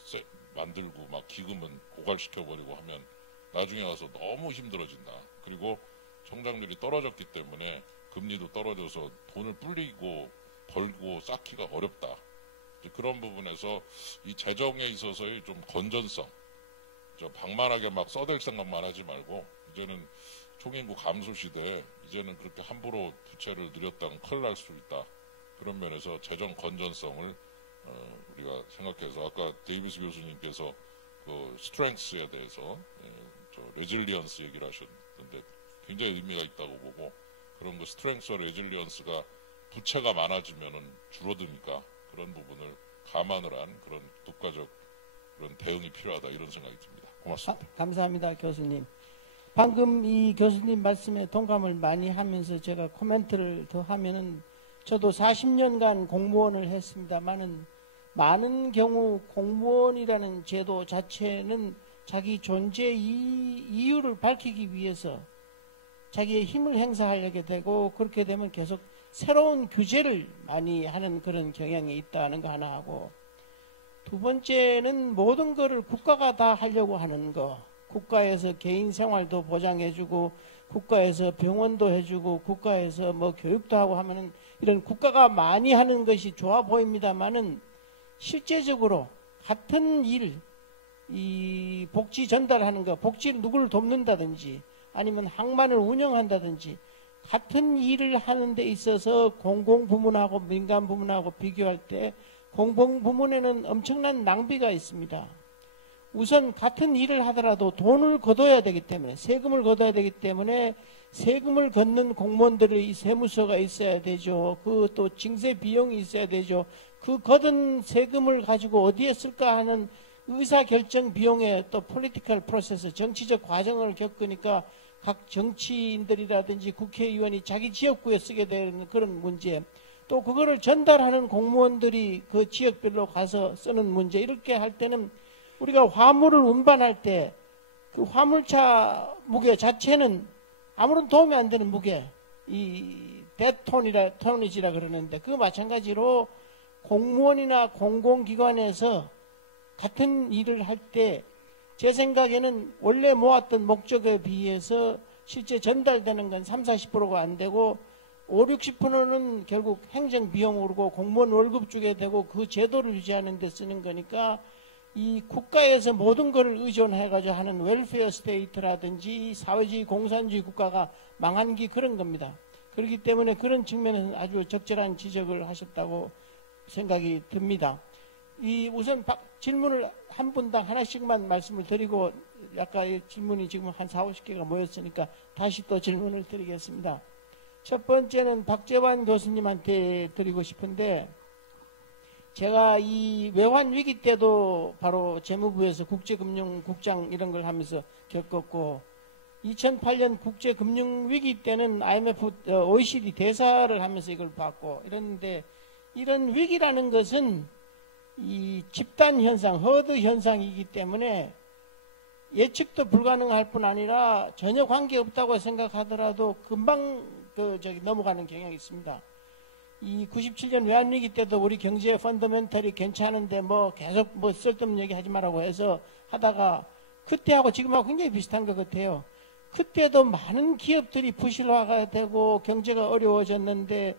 만들고 막 기금은 고갈시켜버리고 하면 나중에 와서 너무 힘들어진다. 그리고 성장률이 떨어졌기 때문에 금리도 떨어져서 돈을 불리고 벌고 쌓기가 어렵다. 그런 부분에서 이 재정에 있어서의 좀 건전성, 방만하게 막 써댈 생각만 하지 말고, 이제는 총인구 감소 시대에 이제는 그렇게 함부로 부채를 늘렸다면 큰일 날 수 있다. 그런 면에서 재정 건전성을 우리가 생각해서, 아까 데이비스 교수님께서 그 스트렝스에 대해서 레질리언스 얘기를 하셨는데 굉장히 의미가 있다고 보고, 그런 그 스트렝스와 레질리언스가 부채가 많아지면은 줄어드니까 그런 부분을 감안을 한 그런 국가적 그런 대응이 필요하다, 이런 생각이 듭니다. 고맙습니다. 감사합니다, 교수님. 방금 이 교수님 말씀에 동감을 많이 하면서 제가 코멘트를 더 하면은, 저도 40년간 공무원을 했습니다만은 많은 경우 공무원이라는 제도 자체는 자기 존재 이유를 밝히기 위해서 자기의 힘을 행사하려게 되고, 그렇게 되면 계속 새로운 규제를 많이 하는 그런 경향이 있다는 거 하나 하고, 두 번째는 모든 거를 국가가 다 하려고 하는 거, 국가에서 개인 생활도 보장해주고 국가에서 병원도 해주고 국가에서 뭐 교육도 하고 하면은 이런 국가가 많이 하는 것이 좋아 보입니다만은 실제적으로 같은 일, 이 복지 전달하는 거, 복지를 누구를 돕는다든지 아니면 항만을 운영한다든지 같은 일을 하는 데 있어서 공공부문하고 민간부문하고 비교할 때 공공부문에는 엄청난 낭비가 있습니다. 우선 같은 일을 하더라도 돈을 걷어야 되기 때문에, 세금을 걷어야 되기 때문에 세금을 걷는 공무원들의 세무서가 있어야 되죠. 그 또 징세 비용이 있어야 되죠. 그 걷은 세금을 가지고 어디에 쓸까 하는 의사결정 비용에 또 폴리티컬 프로세스, 정치적 과정을 겪으니까 각 정치인들이라든지 국회의원이 자기 지역구에 쓰게 되는 그런 문제, 또 그거를 전달하는 공무원들이 그 지역별로 가서 쓰는 문제, 이렇게 할 때는 우리가 화물을 운반할 때 그 화물차 무게 자체는 아무런 도움이 안 되는 무게, 이 톤이지라 그러는데, 그 마찬가지로 공무원이나 공공기관에서 같은 일을 할 때 제 생각에는 원래 모았던 목적에 비해서 실제 전달되는 건 30-40%가 안 되고 50-60%는 결국 행정비용으로 공무원 월급 주게 되고 그 제도를 유지하는 데 쓰는 거니까, 이 국가에서 모든 것을 의존해가지고 하는 웰페어 스테이트라든지 사회주의 공산주의 국가가 망한 게 그런 겁니다. 그렇기 때문에 그런 측면에서는 아주 적절한 지적을 하셨다고 생각이 듭니다. 우선 질문을 한 분당 하나씩만 말씀을 드리고, 아까 질문이 지금 한 40-50개가 모였으니까 다시 또 질문을 드리겠습니다. 첫 번째는 박재환 교수님한테 드리고 싶은데, 제가 이 외환 위기 때도 바로 재무부에서 국제금융국장 이런 걸 하면서 겪었고, 2008년 국제금융위기 때는 IMF, OECD 대사를 하면서 이걸 봤고 이랬는데, 이런 위기라는 것은 이 집단 현상, 허드 현상이기 때문에 예측도 불가능할 뿐 아니라 전혀 관계없다고 생각하더라도 금방 넘어가는 경향이 있습니다. 이 97년 외환위기 때도 우리 경제 펀더멘털이 괜찮은데 뭐 계속 뭐 쓸데없는 얘기 하지 말라고 해서 하다가 그때하고 지금하고 굉장히 비슷한 것 같아요. 그때도 많은 기업들이 부실화가 되고 경제가 어려워졌는데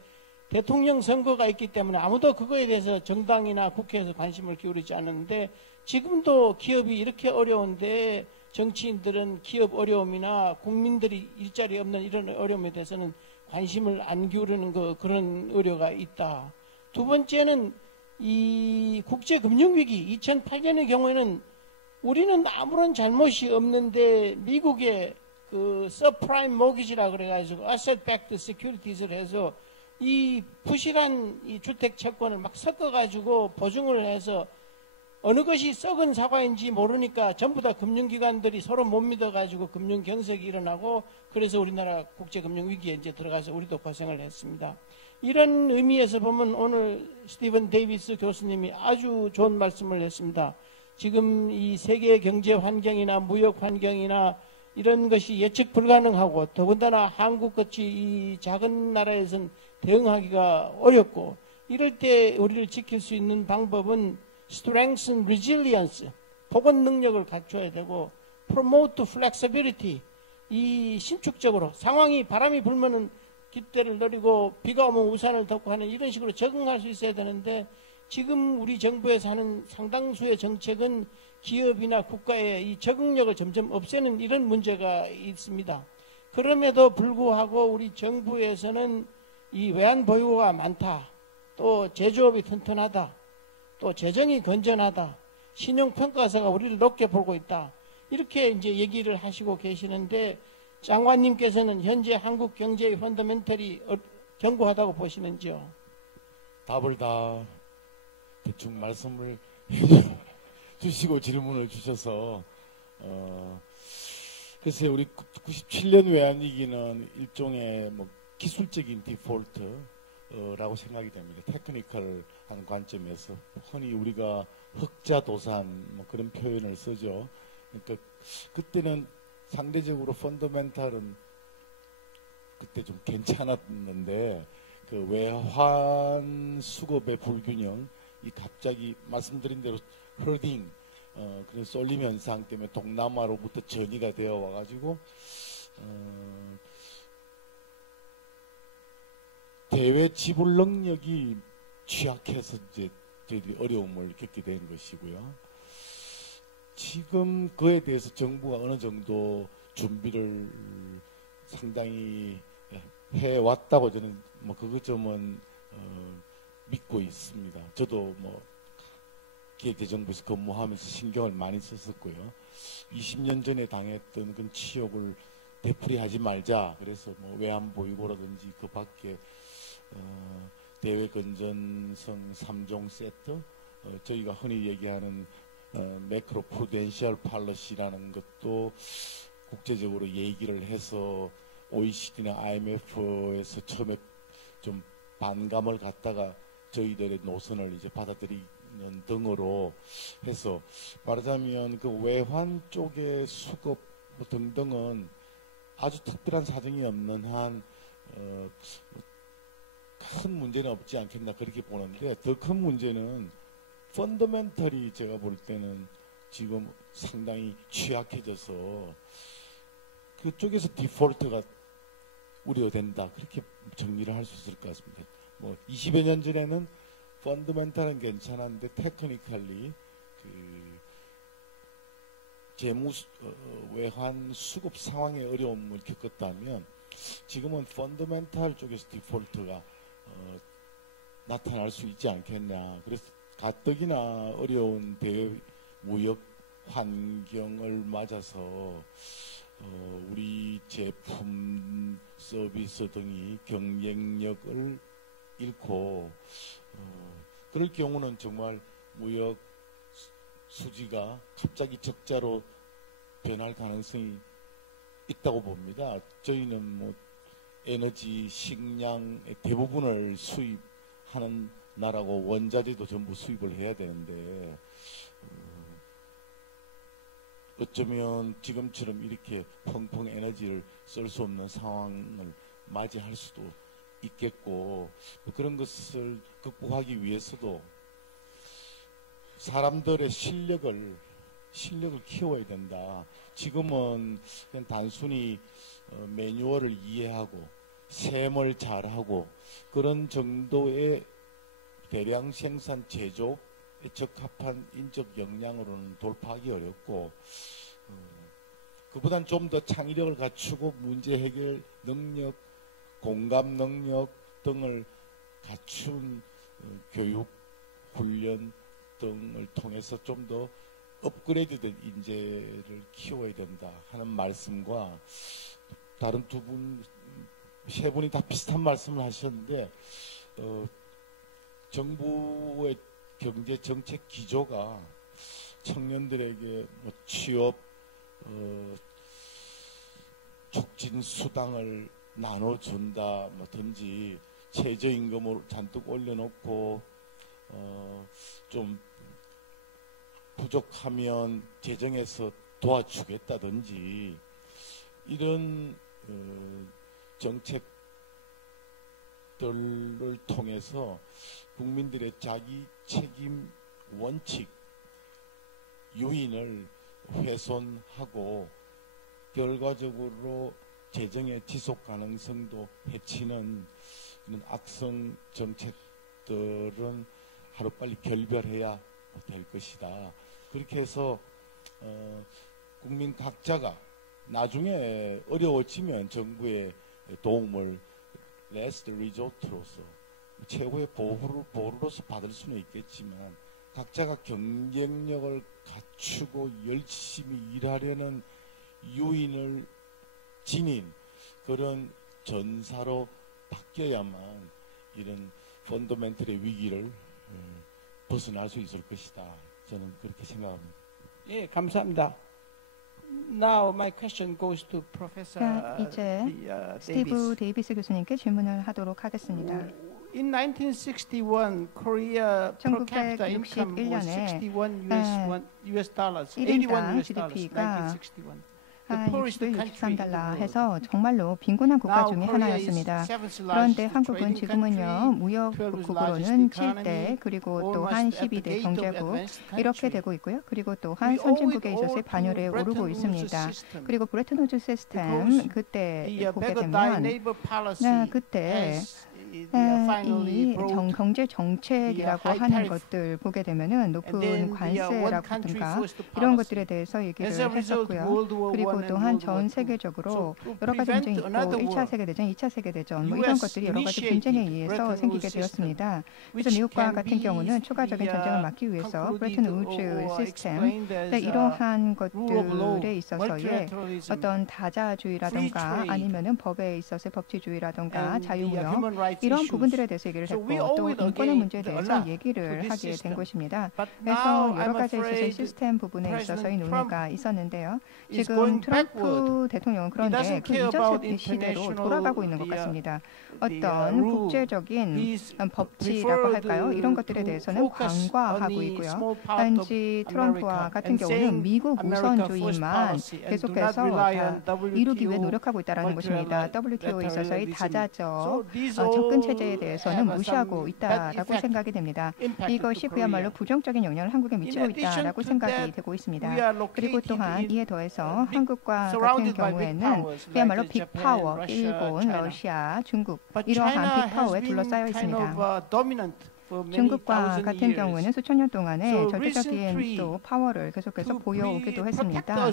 대통령 선거가 있기 때문에 아무도 그거에 대해서 정당이나 국회에서 관심을 기울이지 않는데 지금도 기업이 이렇게 어려운데 정치인들은 기업 어려움이나 국민들이 일자리 없는 이런 어려움에 대해서는 관심을 안 기울이는 그런 우려가 있다. 두 번째는 이 국제금융위기 2008년의 경우에는 우리는 아무런 잘못이 없는데 미국의 그 서프라임 모기지라 그래가지고 asset backed securities를 해서 이 부실한 이 주택 채권을 막 섞어가지고 보증을 해서 어느 것이 썩은 사과인지 모르니까 전부 다 금융기관들이 서로 못 믿어가지고 금융경색이 일어나고 그래서 우리나라 국제금융위기에 이제 들어가서 우리도 고생을 했습니다. 이런 의미에서 보면 오늘 스티븐 데이비스 교수님이 아주 좋은 말씀을 했습니다. 지금 이 세계 경제 환경이나 무역 환경이나 이런 것이 예측 불가능하고 더군다나 한국같이 이 작은 나라에서는 대응하기가 어렵고 이럴 때 우리를 지킬 수 있는 방법은 strengthen resilience, 복원 능력을 갖춰야 되고 promote flexibility, 이 신축적으로 상황이 바람이 불면은 깃대를 내리고 비가 오면 우산을 덮고 하는 이런 식으로 적응할 수 있어야 되는데 지금 우리 정부에서 하는 상당수의 정책은 기업이나 국가의 이 적응력을 점점 없애는 이런 문제가 있습니다. 그럼에도 불구하고 우리 정부에서는 이 외환 보유고가 많다, 또 제조업이 튼튼하다, 또 재정이 건전하다, 신용평가사가 우리를 높게 보고 있다, 이렇게 이제 얘기를 하시고 계시는데 장관님께서는 현재 한국 경제의 펀더멘털이 견고하다고 보시는지요? 답을 다 대충 말씀을 주시고 질문을 주셔서 글쎄 우리 97년 외환위기는 일종의 뭐 기술적인 디폴트라고 생각이 됩니다. 테크니컬한 관점에서 흔히 우리가 흑자도산 뭐 그런 표현을 쓰죠. 그러니까 그때는 상대적으로 펀더멘탈은 그때 좀 괜찮았는데 그 외환 수급의 불균형, 이 갑자기 말씀드린 대로 허딩, 그런 쏠림 현상 때문에 동남아로부터 전이가 되어 와가지고 대외 지불 능력이 취약해서 이제 저희들이 어려움을 겪게 된 것이고요. 지금 그에 대해서 정부가 어느 정도 준비를 상당히 해왔다고 저는 뭐 그 점은 믿고 있습니다. 저도 뭐 기획재정부에서 근무하면서 신경을 많이 썼었고요. 20년 전에 당했던 그 치욕을 되풀이하지 말자. 그래서 뭐 외환 보유고라든지 그 밖에 대외 건전성 3종 세트, 저희가 흔히 얘기하는 매크로 프루덴셜 팔러시라는 것도 국제적으로 얘기를 해서 OECD나 IMF에서 처음에 좀 반감을 갖다가 저희들의 노선을 이제 받아들이는 등으로 해서 말하자면 그 외환 쪽의 수급 등등은 아주 특별한 사정이 없는 한 큰 문제는 없지 않겠나 그렇게 보는데 더 큰 문제는 펀더멘털이 제가 볼 때는 지금 상당히 취약해져서 그쪽에서 디폴트가 우려된다. 그렇게 정리를 할 수 있을 것 같습니다. 뭐 20여 년 전에는 펀더멘털은 괜찮았는데 테크니컬리 그 재무 외환 수급 상황에 어려움을 겪었다면 지금은 펀더멘털 쪽에서 디폴트가 나타날 수 있지 않겠냐. 그래서 가뜩이나 어려운 대외 무역 환경을 맞아서 우리 제품, 서비스 등이 경쟁력을 잃고 그럴 경우는 정말 무역 수지가 갑자기 적자로 변할 가능성이 있다고 봅니다. 저희는 뭐 에너지, 식량의 대부분을 수입하는 나라고 원자재도 전부 수입을 해야 되는데 어쩌면 지금처럼 이렇게 펑펑 에너지를 쓸 수 없는 상황을 맞이할 수도 있겠고, 그런 것을 극복하기 위해서도 사람들의 실력을 키워야 된다. 지금은 그냥 단순히 매뉴얼을 이해하고 셈을 잘하고 그런 정도의 대량 생산 제조에 적합한 인적 역량으로는 돌파하기 어렵고, 그보다는 좀 더 창의력을 갖추고 문제 해결 능력, 공감 능력 등을 갖춘 교육, 훈련 등을 통해서 좀 더 업그레이드된 인재를 키워야 된다 하는 말씀과, 다른 세 분이 다 비슷한 말씀을 하셨는데, 정부의 경제 정책 기조가 청년들에게 뭐 취업 촉진 수당을 나눠준다 뭐든지, 최저임금을 잔뜩 올려놓고 좀 부족하면 재정에서 도와주겠다든지, 이런 정책들을 통해서 국민들의 자기 책임 원칙 유인을 훼손하고 결과적으로 재정의 지속 가능성도 해치는 그런 악성 정책들은 하루빨리 결별해야 될 것이다. 그렇게 해서 국민 각자가 나중에 어려워지면 정부의 도움을 last resort로서 최고의 보루로서 받을 수는 있겠지만, 각자가 경쟁력을 갖추고 열심히 일하려는 유인을 지닌 그런 전사로 바뀌어야만 이런 펀더멘털의 위기를 벗어날 수 있을 것이다. 저는 그렇게 생각합니다. 예, 감사합니다. Now my question goes to Professor 이제 스티브 데이비스 교수님께 질문을 하도록 하겠습니다. In 1961, Korea per capita income was 61 US dollars, 81 US dollars, 1961. $63 해서 정말로 빈곤한 국가 중에 하나였습니다. 그런데 한국은 지금은요, 무역국으로는 7대, 그리고 또한 12대 경제국 이렇게 되고 있고요. 그리고 또한 선진국에 있어서의 반열에 오르고 있습니다. 그리고 브레튼 우즈 시스템 그때 보게 되면 그때 이 경제 정책이라고 하는 것들 보게 되면은 높은 관세라든가 이런 것들에 대해서 얘기를 했었고요. 그리고 또한 전 세계적으로 여러 가지 분쟁이 있고 1차 세계대전, 2차 세계대전 뭐 이런 것들이 여러 가지 분쟁에 의해서 생기게 되었습니다. 그래서 미국과 같은 경우는 추가적인 전쟁을 막기 위해서 브레튼 우즈 시스템 이러한 것들에 있어서의 어떤 다자주의라든가 아니면은 법에 있어서의 법치주의라든가 자유무역 이런 부분들에 대해서 얘기를 했고, 또 인권의 문제에 대해서 얘기를 하게 된 것입니다. 그래서 여러 가지에 있어서 시스템 부분에 있어서의 논의가 있었는데요. 지금 트럼프 대통령은 그런데 그 이전 시대로 돌아가고 있는 것 같습니다. 어떤 국제적인 법치라고 할까요? 이런 것들에 대해서는 간과하고 있고요. 단지 트럼프와 같은 경우는 미국 우선주의만 계속해서 다 이루기 위해 노력하고 있다는 것입니다. WTO에 있어서의 다자적 접근 체제에 대해서는 무시하고 있다라고 생각이 됩니다. 이것이 그야말로 부정적인 영향을 한국에 미치고 있다라고 생각이 되고 있습니다. 그리고 또한 이에 더해서 한국과 같은 경우에는 그야말로 빅파워, 일본, 러시아, 중국 이러한 빅파워에 둘러싸여 있습니다. 중국과 같은 경우는 수천 년 동안에 절대적인 또 파워를 계속해서 보여오기도 했습니다.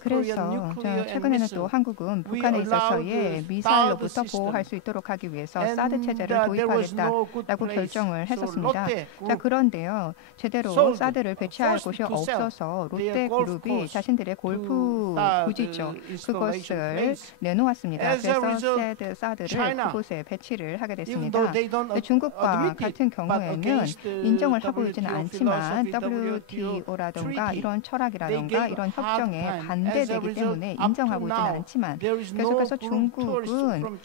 그래서 최근에는 또 한국은 북한에 있어서의 미사일로부터 보호할 수 있도록 하기 위해서 사드 체제를 도입하겠다라고 결정을 했었습니다. 자, 그런데요, 제대로 사드를 배치할 곳이 없어서 롯데그룹이 자신들의 골프 부지죠, 그것을 내놓았습니다. 그래서 사드를 그곳에 배치를 하게 됐습니다. 중국과 같은 같은 경우에는 인정을 하고 있지는 않지만 WTO라든가 이런 철학이라든가 이런 협정에 반대되기 때문에 인정하고 있지는 않지만 계속해서 중국은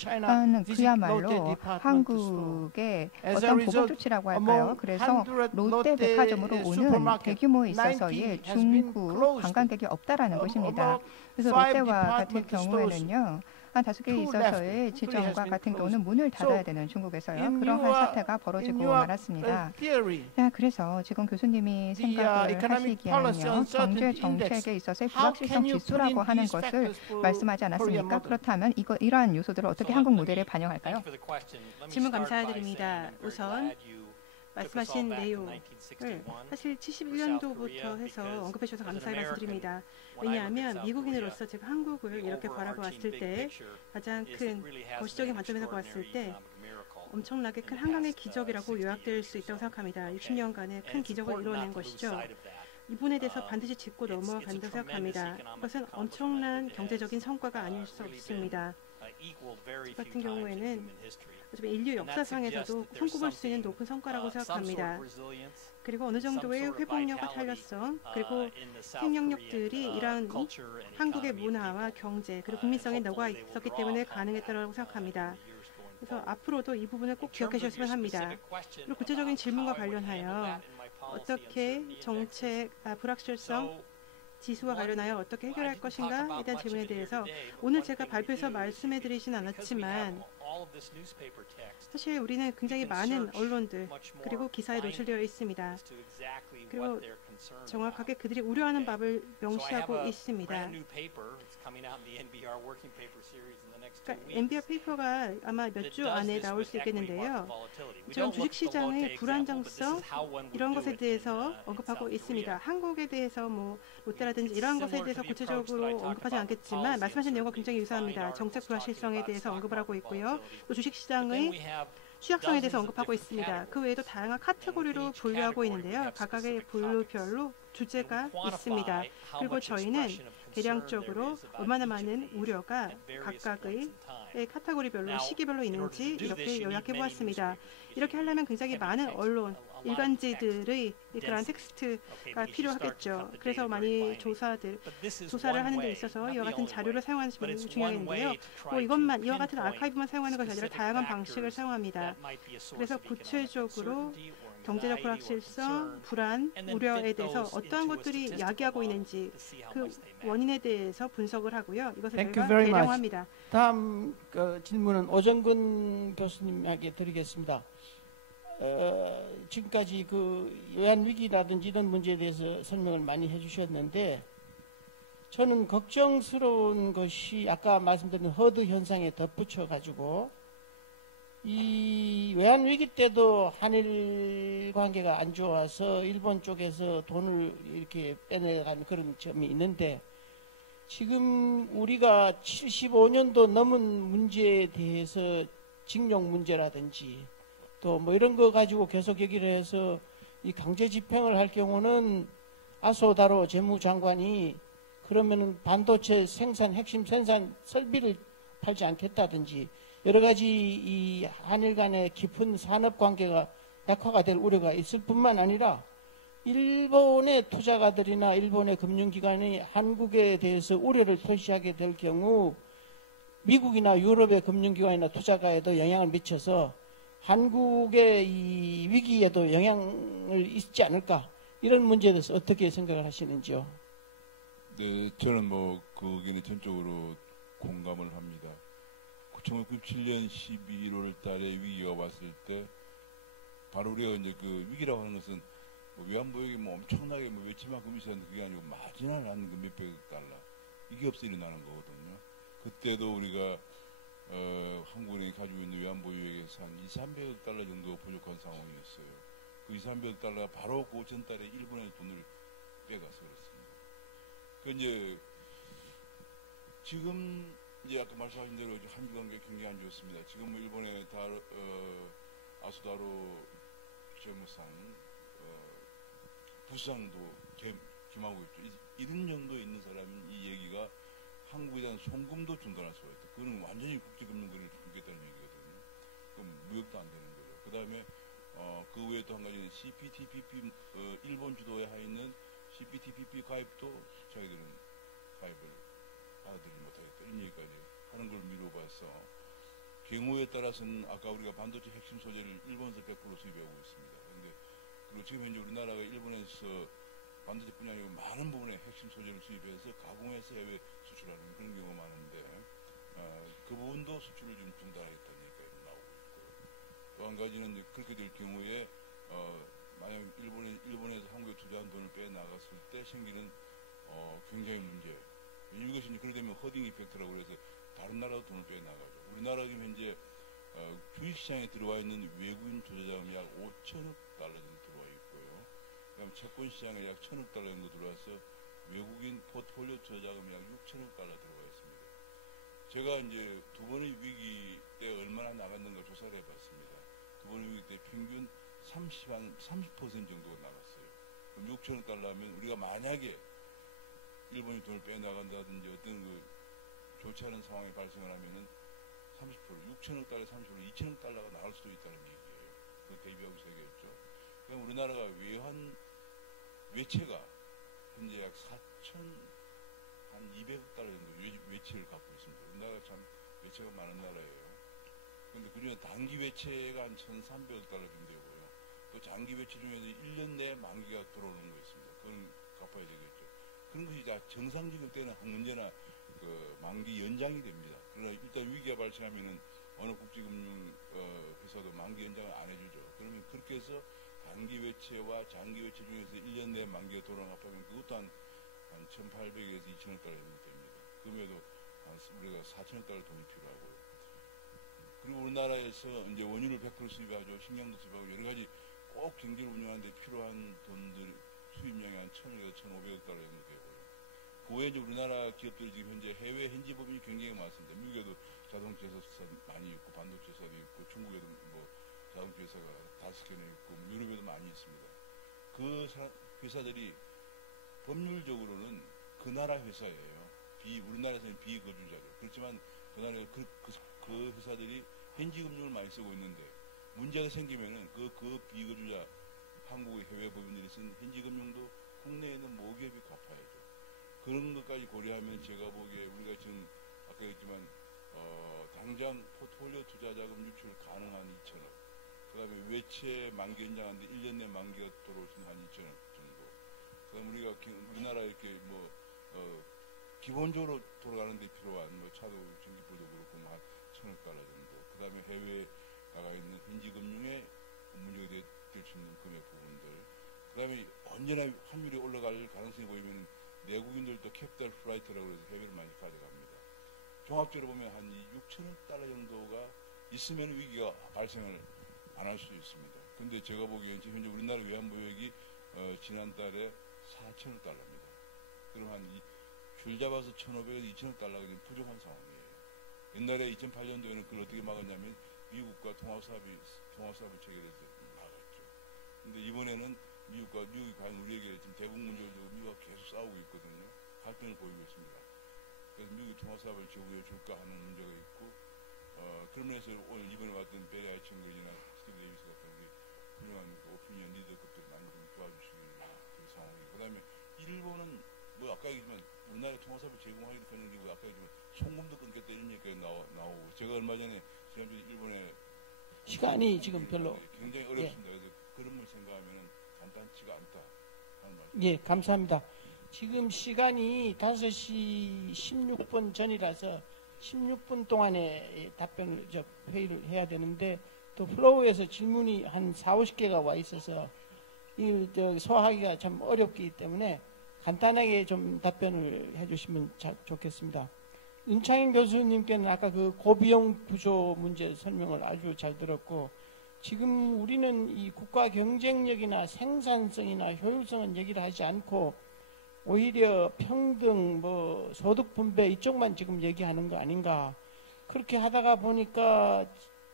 그야말로 한국의 어떤 보복 조치라고 할까요? 그래서 롯데 백화점으로 오는 대규모에 있어서의 중국 관광객이 없다라는 것입니다. 그래서 롯데와 같은 경우에는요. 한 5개에 있어서의 지점과 같은 경우는 문을 닫아야 되는 중국에서요. 그러한 사태가 벌어지고 말았습니다. 자, 그래서 지금 교수님이 생각을 하시기에는요. 경제 정책에 있어서의 불확실성 지수라고 하는 것을 말씀하지 않았습니까? 그렇다면 이러한 요소들을 어떻게 한국 모델에 반영할까요? 질문 감사드립니다. 우선 말씀하신 내용을 사실 71년도부터 해서 언급해 주셔서 감사히 말씀드립니다. 왜냐하면 미국인으로서 제가 한국을 이렇게 바라보았을 때 가장 큰 거시적인 관점에서 보았을 때 엄청나게 큰 한강의 기적이라고 요약될 수 있다고 생각합니다. 60년간의 큰 기적을 이뤄낸 것이죠. 이 부분에 대해서 반드시 짚고 넘어간다고 생각합니다. 그것은 엄청난 경제적인 성과가 아닐 수 없습니다. 저 같은 경우에는 인류 역사상에서도 손꼽을 수 있는 높은 성과라고 생각합니다. 그리고 어느 정도의 회복력과 탄력성 그리고 생명력들이 이러한 한국의 문화와 경제 그리고 국민성에 녹아 있었기 때문에 가능했다고 생각합니다. 그래서 앞으로도 이 부분을 꼭 기억해 주셨으면 합니다. 그리고 구체적인 질문과 관련하여 어떻게 정책 불확실성 지수와 관련하여 어떻게 해결할 것인가에 대한 질문에 대해서 오늘 제가 발표에서 말씀해 드리진 않았지만 사실 우리는 굉장히 많은 언론들 그리고 기사에 노출되어 있습니다. 그리고 정확하게 그들이 우려하는 바를 명시하고 있습니다. 그러니까 NBR 페이퍼가 아마 몇 주 안에 나올 수 있겠는데요. 지금 주식시장의 불안정성 이런 것에 대해서 언급하고 있습니다. 한국에 대해서 뭐 롯데라든지 이러한 것에 대해서 구체적으로 언급하지 않겠지만 말씀하신 내용과 굉장히 유사합니다. 정책 불확실성에 대해서 언급을 하고 있고요. 또 주식시장의 취약성에 대해서 언급하고 있습니다. 그 외에도 다양한 카테고리로 분류하고 있는데요. 각각의 분류별로 주제가 있습니다. 그리고 저희는 대량적으로 얼마나 많은 우려가 각각의 카테고리별로 시기별로 있는지 이렇게 요약해 보았습니다. 이렇게 하려면 굉장히 많은 언론, 일간지들의 그러한 텍스트가 필요하겠죠. 그래서 많이 조사를 하는 데 있어서 이와 같은 자료를 사용하는 것이 중요한데요. 이와 같은 아카이브만 사용하는 것이 아니라 다양한 방식을 사용합니다. 그래서 구체적으로 경제적 불확실성, 불안, 우려에 대해서 어떠한 것들이 야기하고 있는지 그 원인에 대해서 분석을 하고요. 이것을 저희가 대량화합니다. 다음 질문은 오정근 교수님에게 드리겠습니다. 지금까지 그 외환위기라든지 이런 문제에 대해서 설명을 많이 해주셨는데 저는 걱정스러운 것이 아까 말씀드린 허드 현상에 덧붙여가지고 이 외환위기 때도 한일 관계가 안 좋아서 일본 쪽에서 돈을 이렇게 빼내간 그런 점이 있는데 지금 우리가 75년도 넘은 문제에 대해서 징용 문제라든지 또 뭐 이런 거 가지고 계속 얘기를 해서 이 강제 집행을 할 경우는 아소다로 재무장관이 그러면은 반도체 생산, 핵심 생산 설비를 팔지 않겠다든지 여러 가지 이 한일 간의 깊은 산업 관계가 약화가 될 우려가 있을 뿐만 아니라 일본의 투자가들이나 일본의 금융기관이 한국에 대해서 우려를 표시하게 될 경우 미국이나 유럽의 금융기관이나 투자가에도 영향을 미쳐서 한국의 이 위기에도 영향을 있지 않을까 이런 문제에 대해서 어떻게 생각을 하시는지요? 네, 저는 뭐 거기는 전적으로 공감을 합니다. 1997년 11월 달에 위기가 왔을 때 바로 우리가 이제 그 위기라고 하는 것은 뭐 외환보역이 뭐 엄청나게 뭐 외치만큼 있었는데 그게 아니고 마지막한 그 몇백억 달러 이게 없어 일어나는 거거든요. 그때도 우리가 한국은행이 가지고 있는 외환보유액에서 한 200~300억 달러 정도 부족한 상황이었어요. 그 200~300억 달러가 바로 그 전달에 일본의 돈을 빼가서 그렇습니다. 그 이제 지금 이제 아까 말씀하신 대로 한일 관계 굉장히 안 좋습니다. 지금 뭐 일본의 아소다로 재무상 부상도 겸하고 있죠. 이런 정도 있는 사람은 이 얘기가 한국에 대한 송금도 중단할 수가 있다. 그거는 완전히 국제금융거래를 중단했다는 얘기거든요. 그럼 무역도 안 되는 거죠. 그 다음에 그 외에 또 한 가지는 CPTPP 일본 주도에 하 있는 CPTPP 가입도 자기들은 가입을 받아들이지 못하겠다 이런 얘기까지 하는 걸 미뤄봐서 경우에 따라서는 아까 우리가 반도체 핵심 소재를 일본에서 100% 수입하고 있습니다. 그리고 지금 현재 우리나라가 일본에서 반도체뿐이 아니고 많은 부분의 핵심 소재를 수입해서 가공해서 해외 수출하는 그런 경우가 많은데 그 부분도 수출을 좀 중단하겠다는 얘기가 나오고 있고요. 또 한 가지는 그렇게 될 경우에 만약 일본에서 한국에 투자한 돈을 빼나갔을 때 생기는 굉장히 문제. 이것이 그러게 되면 허딩 이펙트라고 해서 다른 나라도 돈을 빼나가죠. 우리나라 지금 현재 주식시장에 들어와 있는 외국인 투자자금이 약 5천억 달러 정도 들어와 있고요. 그다음에 채권시장에 약 1,000억 달러 정도 들어와서 외국인 포트폴리오 투자자금이 약 6천억 달러 들어와 있습니다. 제가 이제 두 번의 위기 때 얼마나 나갔는가 조사를 해봤습니다. 두 번의 위기 때 평균 30% 정도가 나갔어요. 그럼 6천억 달러 하면 우리가 만약에 일본이 돈을 빼나간다든지 어떤 좋지 않은 상황이 발생을 하면은 30%, 6천억 달러, 30%, 2천억 달러가 나올 수도 있다는 얘기예요. 그 대비하고 있어야겠죠. 그럼 우리나라가 외채가 현재 약 4,200억 달러 정도 외채를 갖고 있습니다. 우리나라가 참 외채가 많은 나라예요. 그런데 그중에 단기 외채가 한 1,300억 달러 정도 되고요. 또 장기 외채 중에서 1년 내에 만기가 들어오는 거 있습니다. 그건 갚아야 되겠죠. 그런 것이 다 정상적일 때는 언제나 만기 연장이 됩니다. 그러나 일단 위기가 발생하면은 어느 국제금융 회사도 만기 연장을 안 해주죠. 그러면 그렇게 해서 단기 외채와 장기 외채 중에서 1년 내에 만기가 돌아오는 합하면 그것도 한 1,800에서 2,000억 달러 정도 됩니다. 그럼에도 우리가 4,000억 달러 돈이 필요하고요. 그리고 우리나라에서 이제 원유를 100% 수입하죠. 식량도 수입하고 여러 가지 꼭 경제를 운영하는데 필요한 돈들 수입량이 한 1,000억에서 1,500억 달러 정도 되고요. 그 외에 이제 우리나라 기업들이 지금 현재 해외 현지 법인이 굉장히 많습니다. 미국에도 자동차 회사 많이 있고 반도체 회사도 있고 중국에도 뭐 자동차 회사가 5개나 있고 유럽에도 많이 있습니다. 그 회사들이 법률적으로는 그 나라 회사예요. 우리나라에서는 비거주자죠. 그렇지만 그 나라에 그 회사들이 현지 금융을 많이 쓰고 있는데 문제가 생기면은 그 비거주자 한국의 해외 법인들이 쓴 현지 금융도 국내에 있는 모기업이 갚아야죠. 그런 것까지 고려하면 제가 보기에 우리가 지금 아까 했지만 당장 포트폴리오 투자자금 유출 가능한 2천억, 그 다음에 외채 만기 연장하는데 1년 내 만기가 들어올 수 있는 한 2천억 정도, 그 다음에 우리나라 이렇게 기본적으로 돌아가는 데 필요한 차도 전기불도 그렇고 한 1,000억 달러 정도, 그 다음에 해외에 나가 있는 현지 금융에 문제가 될 수 있는 금액 부분들, 그 다음에 언제나 환율이 올라갈 가능성이 보이면 내국인들도 캐피탈 플라이트라고 해서 해외를 많이 가져갑니다. 종합적으로 보면 한 6천억 달러 정도가 있으면 위기가 발생을 안 할 수 있습니다. 근데 제가 보기에는 지금 현재 우리나라 외환보유액이 지난달에 4천억 달러입니다. 그럼 줄 잡아서 1,500에서 2천억 달러가 지금 부족한 상황이에요. 옛날에 2008년도에는 그걸 어떻게 막았냐면 미국과 통합사업을 체결해서 막았죠. 근데 이번에는 미국이 과연 우리에게 지금 대북 문제를 두고 미국과 계속 싸우고 있거든요. 갈등을 보이고 있습니다. 그래서 미국이 통화사업을 제공해 줄까 하는 문제가 있고, 그런 면에서 오늘 이번에 왔던 베리 아이청글이나 스티브 데이비스 같은 우리 훌륭한 오피니언 리더급들이 많이 좀 도와주시는 그 상황이고, 그 다음에 일본은 아까 얘기했지만 우리나라 통화사업을 제공하기도 했는데 아까 얘기했지만 송금도 끊겼다 이런 얘기가 나오고, 제가 얼마 전에 지난주에 일본에 시간이 지금 별로 굉장히 어렵습니다. 그래서 그런 걸 생각하면 간단치가 않다 하는 말씀. 예, 감사합니다. 지금 시간이 5시 16분 전이라서 16분 동안에 회의를 해야 되는데 또 플로우에서 질문이 한 40-50개가 와 있어서 소화하기가 참 어렵기 때문에 간단하게 좀 답변을 해주시면 좋겠습니다. 윤창인 교수님께는 아까 그 고비용 구조 문제 설명을 아주 잘 들었고, 지금 우리는 이 국가 경쟁력이나 생산성이나 효율성은 얘기를 하지 않고 오히려 평등, 소득 분배 이쪽만 지금 얘기하는 거 아닌가. 그렇게 하다가 보니까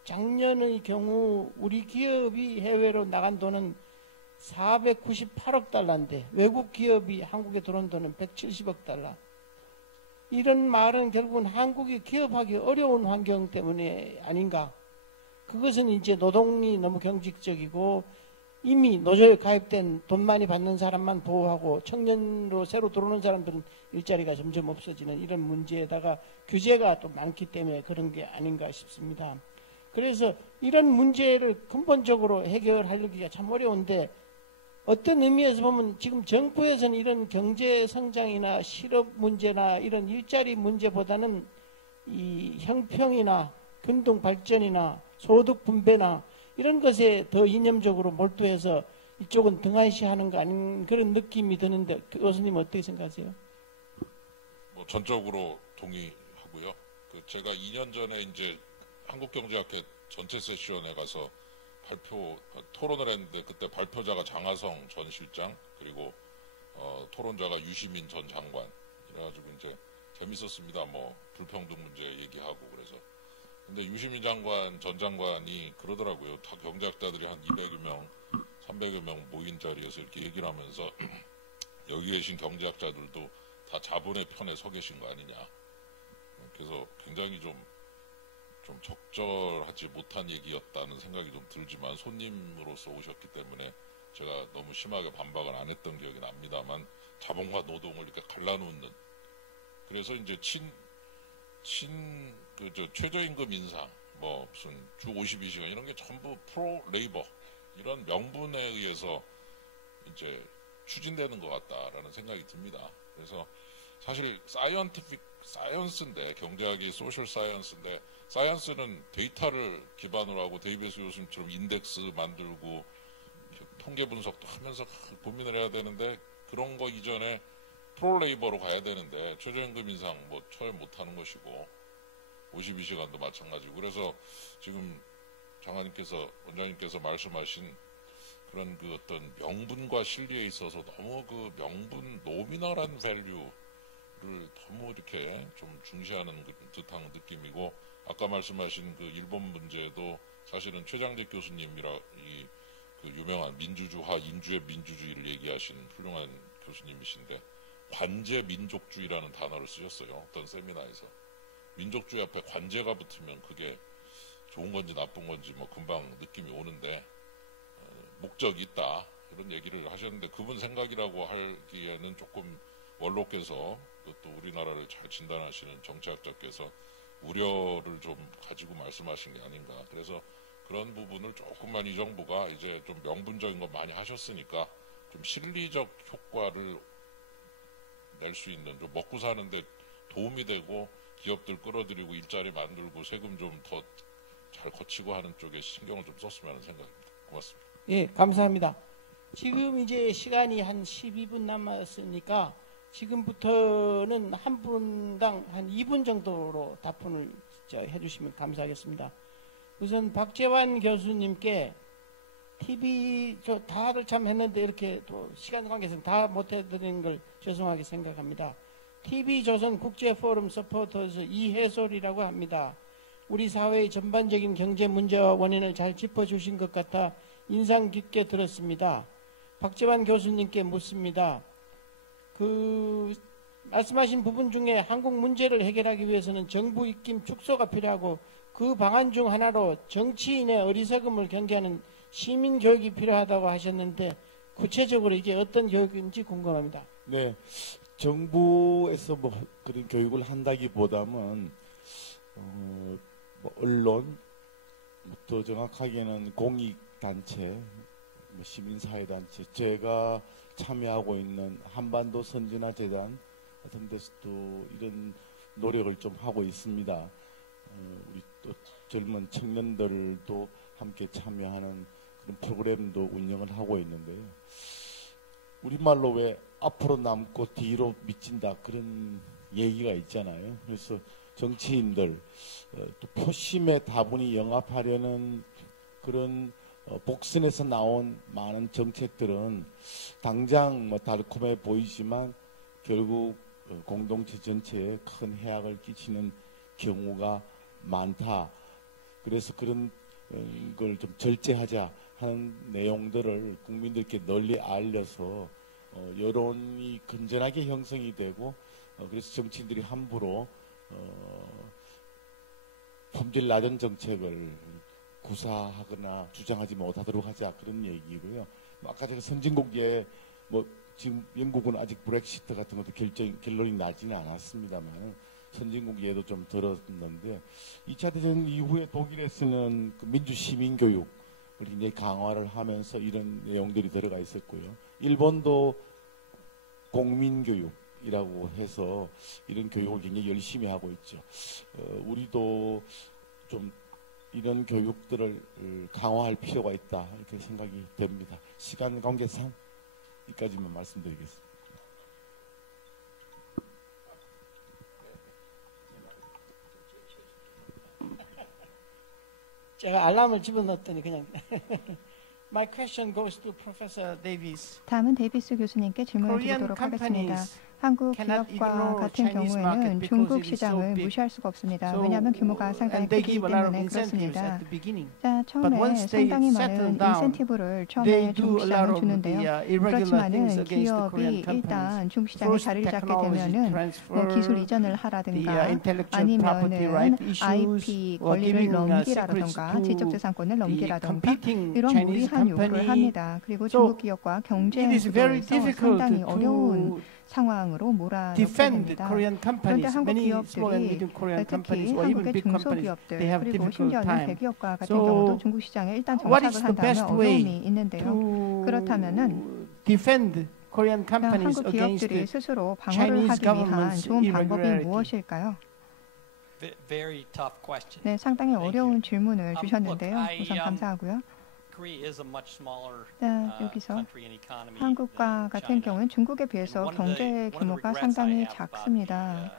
작년의 경우 우리 기업이 해외로 나간 돈은 498억 달러인데 외국 기업이 한국에 들어온 돈은 170억 달러. 이런 말은 결국은 한국이 기업하기 어려운 환경 때문에 아닌가. 그것은 이제 노동이 너무 경직적이고 이미 노조에 가입된 돈 많이 받는 사람만 보호하고 청년으로 새로 들어오는 사람들은 일자리가 점점 없어지는 이런 문제에다가 규제가 또 많기 때문에 그런 게 아닌가 싶습니다. 그래서 이런 문제를 근본적으로 해결하기가 참 어려운데 어떤 의미에서 보면 지금 정부에서는 이런 경제 성장이나 실업 문제나 이런 일자리 문제보다는 이 형평이나 균등 발전이나 소득 분배나 이런 것에 더 이념적으로 몰두해서 이쪽은 등한시하는 거 아닌 그런 느낌이 드는데 교수님 어떻게 생각하세요? 뭐 전적으로 동의하고요. 제가 2년 전에 이제 한국경제학회 전체 세션에 가서 토론을 했는데 그때 발표자가 장하성 전 실장 그리고 토론자가 유시민 전 장관 그래가지고 이제 재밌었습니다. 뭐 불평등 문제 얘기하고 그래서 근데 유시민 장관 전 장관이 그러더라고요. 다 경제학자들이 한 200여 명, 300여 명 모인 자리에서 이렇게 얘기를 하면서 여기 계신 경제학자들도 다 자본의 편에 서 계신 거 아니냐. 그래서 굉장히 좀 적절하지 못한 얘기였다는 생각이 좀 들지만 손님으로서 오셨기 때문에 제가 너무 심하게 반박을 안 했던 기억이 납니다만 자본과 노동을 이렇게 갈라놓는 그래서 이제 최저임금 인상 뭐 무슨 주 52시간 이런 게 전부 프로 레이버 이런 명분에 의해서 이제 추진되는 것 같다라는 생각이 듭니다. 그래서 사실 사이언스인데 경제학이 소셜 사이언스인데 사이언스는 데이터를 기반으로 하고 데이비스 교수님처럼 인덱스 만들고 통계 분석도 하면서 고민을 해야 되는데 그런 거 이전에 프로레이버로 가야 되는데 최저임금 인상 뭐 처음 못하는 것이고 52시간도 마찬가지고 그래서 지금 원장님께서 말씀하신 그런 그 어떤 명분과 실리에 있어서 너무 그 명분 노미널한 밸류를 너무 이렇게 좀 중시하는 듯한 느낌이고 아까 말씀하신 그 일본 문제도 사실은 최장직 교수님이라 그 유명한 민주주화 인주의 민주주의를 얘기하신 훌륭한 교수님이신데 관제 민족주의라는 단어를 쓰셨어요. 어떤 세미나에서 민족주의 앞에 관제가 붙으면 그게 좋은 건지 나쁜 건지 뭐 금방 느낌이 오는데 목적이 있다 이런 얘기를 하셨는데 그분 생각이라고 하기에는 조금 원로께서 또 우리나라를 잘 진단하시는 정치학자께서 우려를 좀 가지고 말씀하신 게 아닌가. 그래서 그런 부분을 조금만 이 정부가 이제 좀 명분적인 거 많이 하셨으니까 좀 실리적 효과를 낼 수 있는 좀 먹고 사는데 도움이 되고 기업들 끌어들이고 일자리 만들고 세금 좀 더 잘 거치고 하는 쪽에 신경을 좀 썼으면 하는 생각입니다. 고맙습니다. 예, 감사합니다. 지금 이제 시간이 한 12분 남았으니까 지금부터는 한 분당 한 2분 정도로 답변을 해주시면 감사하겠습니다. 우선 박재환 교수님께 TV 다들 참 했는데 이렇게 또 시간 관계상 다 못해드리는 걸 죄송하게 생각합니다. TV조선 국제포럼 서포터즈 이해솔이라고 합니다. 우리 사회의 전반적인 경제 문제와 원인을 잘 짚어주신 것 같아 인상 깊게 들었습니다. 박재환 교수님께 묻습니다. 말씀하신 부분 중에 한국 문제를 해결하기 위해서는 정부 입김 축소가 필요하고 그 방안 중 하나로 정치인의 어리석음을 경계하는 시민 교육이 필요하다고 하셨는데 구체적으로 이게 어떤 교육인지 궁금합니다. 네, 정부에서 뭐 그런 교육을 한다기보다는 뭐 언론, 또 정확하게는 공익단체, 시민사회단체, 제가 참여하고 있는 한반도 선진화재단 같은 데서도 이런 노력을 좀 하고 있습니다. 우리 또 젊은 청년들도 함께 참여하는 그런 프로그램도 운영을 하고 있는데요. 우리말로 왜 앞으로 남고 뒤로 미친다 그런 얘기가 있잖아요. 그래서 정치인들 또 표심에 다분히 영합하려는 그런 복선에서 나온 많은 정책들은 당장 뭐 달콤해 보이지만 결국 공동체 전체에 큰 해악을 끼치는 경우가 많다. 그래서 그런 걸 좀 절제하자 하는 내용들을 국민들께 널리 알려서 여론이 건전하게 형성이 되고 그래서 정치인들이 함부로 품질 낮은 정책을 구사하거나 주장하지 못하도록 하자 그런 얘기고요. 아까 제가 선진국에 뭐 지금 영국은 아직 브렉시트 같은 것도 결론이 나지는 않았습니다만 선진국에도 좀 들었는데 2차 대전 이후에 독일에서는 그 민주 시민 교육을 굉장히 강화를 하면서 이런 내용들이 들어가 있었고요. 일본도 공민 교육이라고 해서 이런 교육을 굉장히 열심히 하고 있죠. 우리도 좀 이런 교육들을 강화할 필요가 있다 이렇게 생각이 됩니다. 시간 관계상 여기까지만 말씀드리겠습니다. 제가 알람을 집어넣었더니 그냥 My question goes to Professor Davis. 다음은 데이비스 교수님께 질문을 드리도록 하겠습니다. 한국 기업과 같은 경우에는 중국 시장을 무시할 수가 없습니다. 왜냐하면 규모가 상당히 크기 때문에 그렇습니다. 자, 처음에 상당히 많은 인센티브를 처음에 중국 시장에 주는데요. 그렇지만은 기업이 일단 중국 시장에 자리를 잡게 되면은 뭐 기술 이전을 하라든가 아니면은 IP 권리를 넘기라든가 지적재산권을 넘기라든가 이런 무리한 요구를 합니다. 그리고 중국 기업과 경쟁 구도에서 상당히 어려운 상황으로 몰아넣게 됩니다. 그런데 한국 기업들이 특히 한국의 중소기업들 그리고 심지어는 대기업과 같은 경우도 중국 시장에 일단 정착을 한 다음에 어려움이 있는데요. 그렇다면은 한국 기업들이 스스로 방어를 하기 위한 좋은 방법이 무엇일까요? 네, 상당히 어려운 질문을 주셨는데요. 우선 감사하고요. 여기서 한국과 같은 경우는 중국에 비해서 경제 규모가 상당히 작습니다.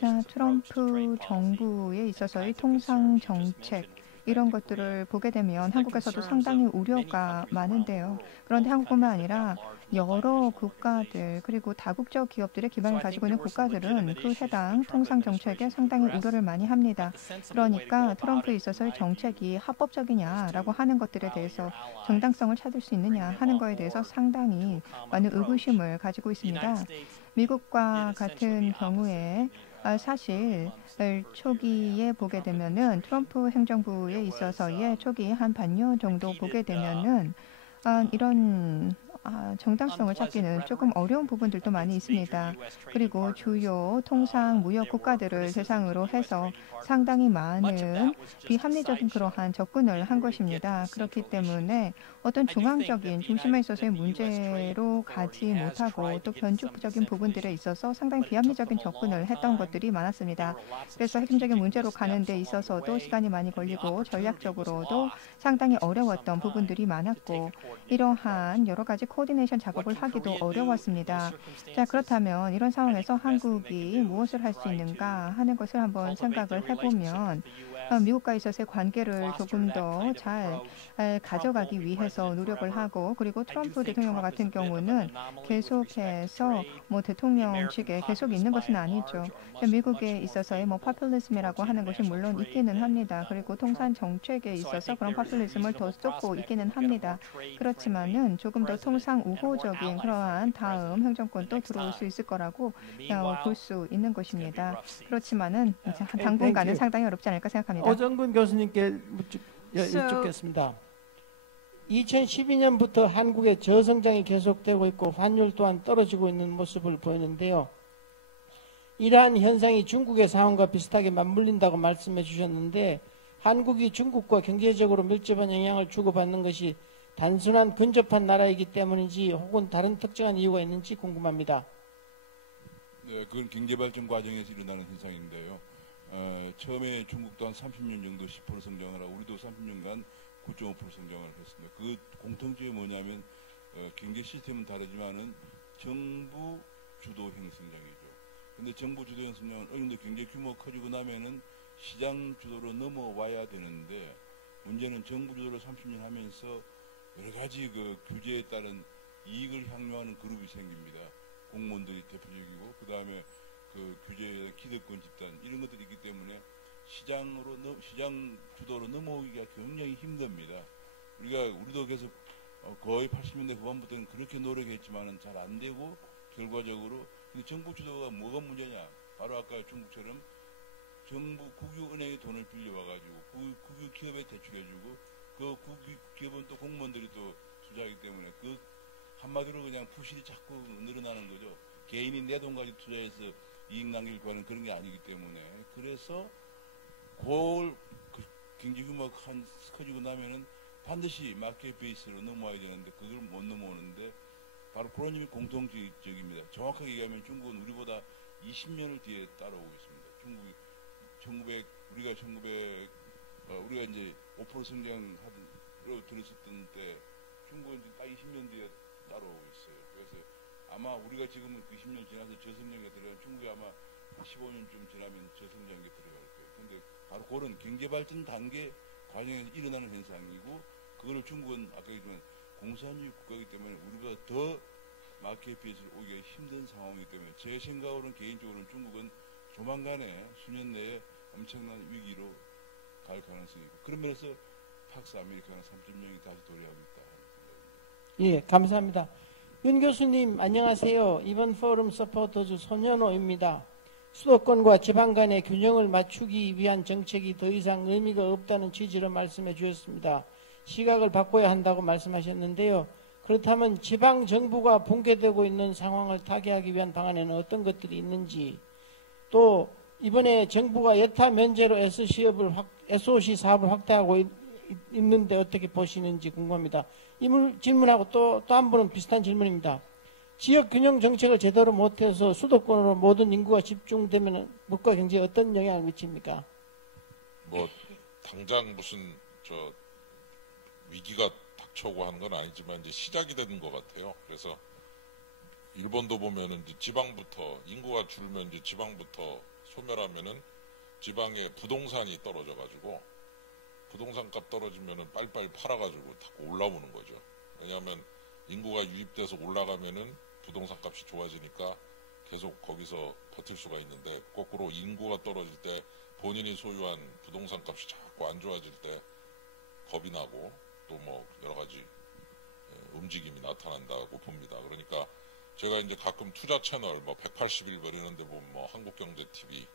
자, 트럼프 정부에 있어서의 통상 정책 이런 것들을 보게 되면 한국에서도 상당히 우려가 많은데요. 그런데 한국뿐만 아니라 여러 국가들 그리고 다국적 기업들의 기반을 가지고 있는 국가들은 그 해당 통상 정책에 상당히 우려를 많이 합니다. 그러니까 트럼프에 있어서의 정책이 합법적이냐라고 하는 것들에 대해서 정당성을 찾을 수 있느냐 하는 것에 대해서 상당히 많은 의구심을 가지고 있습니다. 미국과 같은 경우에 사실 초기에 보게 되면은 트럼프 행정부에 있어서의 초기 한 반년 정도 보게 되면은 이런 정당성을 찾기는 조금 어려운 부분들도 많이 있습니다. 그리고 주요 통상 무역 국가들을 대상으로 해서 상당히 많은 비합리적인 그러한 접근을 한 것입니다. 그렇기 때문에 어떤 중앙적인 중심에 있어서의 문제로 가지 못하고 또 변주적인 부분들에 있어서 상당히 비합리적인 접근을 했던 것들이 많았습니다. 그래서 핵심적인 문제로 가는 데 있어서도 시간이 많이 걸리고 전략적으로도 상당히 어려웠던 부분들이 많았고 이러한 여러 가지 코디네이션 작업을 하기도 어려웠습니다. 자, 그렇다면 이런 상황에서 한국이 무엇을 할 수 있는가 하는 것을 한번 생각을 해보면 미국과 있어서의 관계를 조금 더 잘 가져가기 위해서 노력을 하고 그리고 트럼프 대통령과 같은 경우는 계속해서 뭐 대통령직에 계속 있는 것은 아니죠. 미국에 있어서의 뭐 파퓰리즘이라고 하는 것이 물론 있기는 합니다. 그리고 통상 정책에 있어서 그런 파퓰리즘을 더 쏟고 있기는 합니다. 그렇지만은 조금 더 통상 우호적인 그러한 다음 행정권도 들어올 수 있을 거라고 볼 수 있는 것입니다. 그렇지만은 당분간은 상당히 어렵지 않을까 생각합니다. 오정근 교수님께 여쭙겠습니다. 2012년부터 한국의 저성장이 계속되고 있고 환율 또한 떨어지고 있는 모습을 보이는데요. 이러한 현상이 중국의 상황과 비슷하게 맞물린다고 말씀해 주셨는데 한국이 중국과 경제적으로 밀접한 영향을 주고받는 것이 단순한 근접한 나라이기 때문인지 혹은 다른 특정한 이유가 있는지 궁금합니다. 네, 그건 경제발전 과정에서 일어나는 현상인데요. 처음에 중국도 한 30년 정도 10% 성장을 하고 우리도 30년간 9.5% 성장을 했습니다. 그 공통점이 뭐냐면 경제 시스템은 다르지만은 정부 주도형 성장이죠. 근데 정부 주도형 성장은 어느 정도 경제 규모가 커지고 나면은 시장 주도로 넘어와야 되는데 문제는 정부 주도로 30년 하면서 여러 가지 그 규제에 따른 이익을 향유하는 그룹이 생깁니다. 공무원들이 대표적이고 그 다음에 그 규제의 기득권 집단 이런 것들이 있기 때문에 시장 주도로 넘어오기가 굉장히 힘듭니다. 우리도 계속 거의 80년대 후반부터는 그렇게 노력했지만은 잘 안 되고 결과적으로 근데 정부 주도가 뭐가 문제냐? 바로 아까 중국처럼 정부 국유은행의 돈을 빌려와가지고 국유 기업에 대출해주고 그 국유 기업은 또 공무원들이 또 투자하기 때문에 그 한마디로 그냥 부실이 자꾸 늘어나는 거죠. 개인이 내 돈까지 투자해서 이익 남길 구하는 그런 게 아니기 때문에 그래서 그 경제 규모가 커지고 나면은 반드시 마켓 베이스로 넘어와야 되는데 그걸 못 넘어오는데 바로 그런 점이 공통적입니다. 정확하게 얘기하면 중국은 우리보다 20년을 뒤에 따라오고 있습니다. 우리가 이제 5% 성장하던 들었었던 때 중국은 딱 20년 뒤에 따라오고 있어요. 그래서 아마 우리가 지금은 그 20년 지나서 저성장에 들어가면 중국이 아마 15년쯤 지나면 저성장에 들어갈 거예요. 근데 바로 그런 경제발전 단계 과정에서 일어나는 현상이고 그거를 중국은 아까 얘기했지만 공산주의 국가이기 때문에 우리보다 더 마켓 베이스를 오기가 힘든 상황이기 때문에 제 생각으로는 개인적으로는 중국은 조만간에 수년 내에 엄청난 위기로 갈 가능성이 있고 그런 면에서 팍스 아메리카노 3.0이 다시 도래하고 있다 하는 생각입니다. 예, 감사합니다. 윤 교수님 안녕하세요. 이번 포럼 서포터즈 손현호입니다. 수도권과 지방 간의 균형을 맞추기 위한 정책이 더 이상 의미가 없다는 취지로 말씀해 주셨습니다. 시각을 바꿔야 한다고 말씀하셨는데요. 그렇다면 지방 정부가 붕괴되고 있는 상황을 타개하기 위한 방안에는 어떤 것들이 있는지, 또 이번에 정부가 여타 면제로 SOC 사업을 확대하고 있는데 어떻게 보시는지 궁금합니다. 이 질문하고 또 한 번은 비슷한 질문입니다. 지역 균형 정책을 제대로 못해서 수도권으로 모든 인구가 집중되면 물가 경제에 어떤 영향을 미칩니까? 뭐 당장 무슨 위기가 닥쳐오고 하는 건 아니지만 이제 시작이 되는 것 같아요. 그래서 일본도 보면은 이제 지방부터 인구가 줄면 이제 지방부터 소멸하면은 지방의 부동산이 떨어져가지고 부동산 값 떨어지면은 빨리빨리 팔아가지고 다 올라오는 거죠. 왜냐하면 인구가 유입돼서 올라가면은 부동산 값이 좋아지니까 계속 거기서 버틸 수가 있는데 거꾸로 인구가 떨어질 때 본인이 소유한 부동산 값이 자꾸 안 좋아질 때 겁이 나고 또 뭐 여러 가지 움직임이 나타난다고 봅니다. 그러니까 제가 이제 가끔 투자 채널 뭐 180일 버리는데 보면 뭐 한국경제TV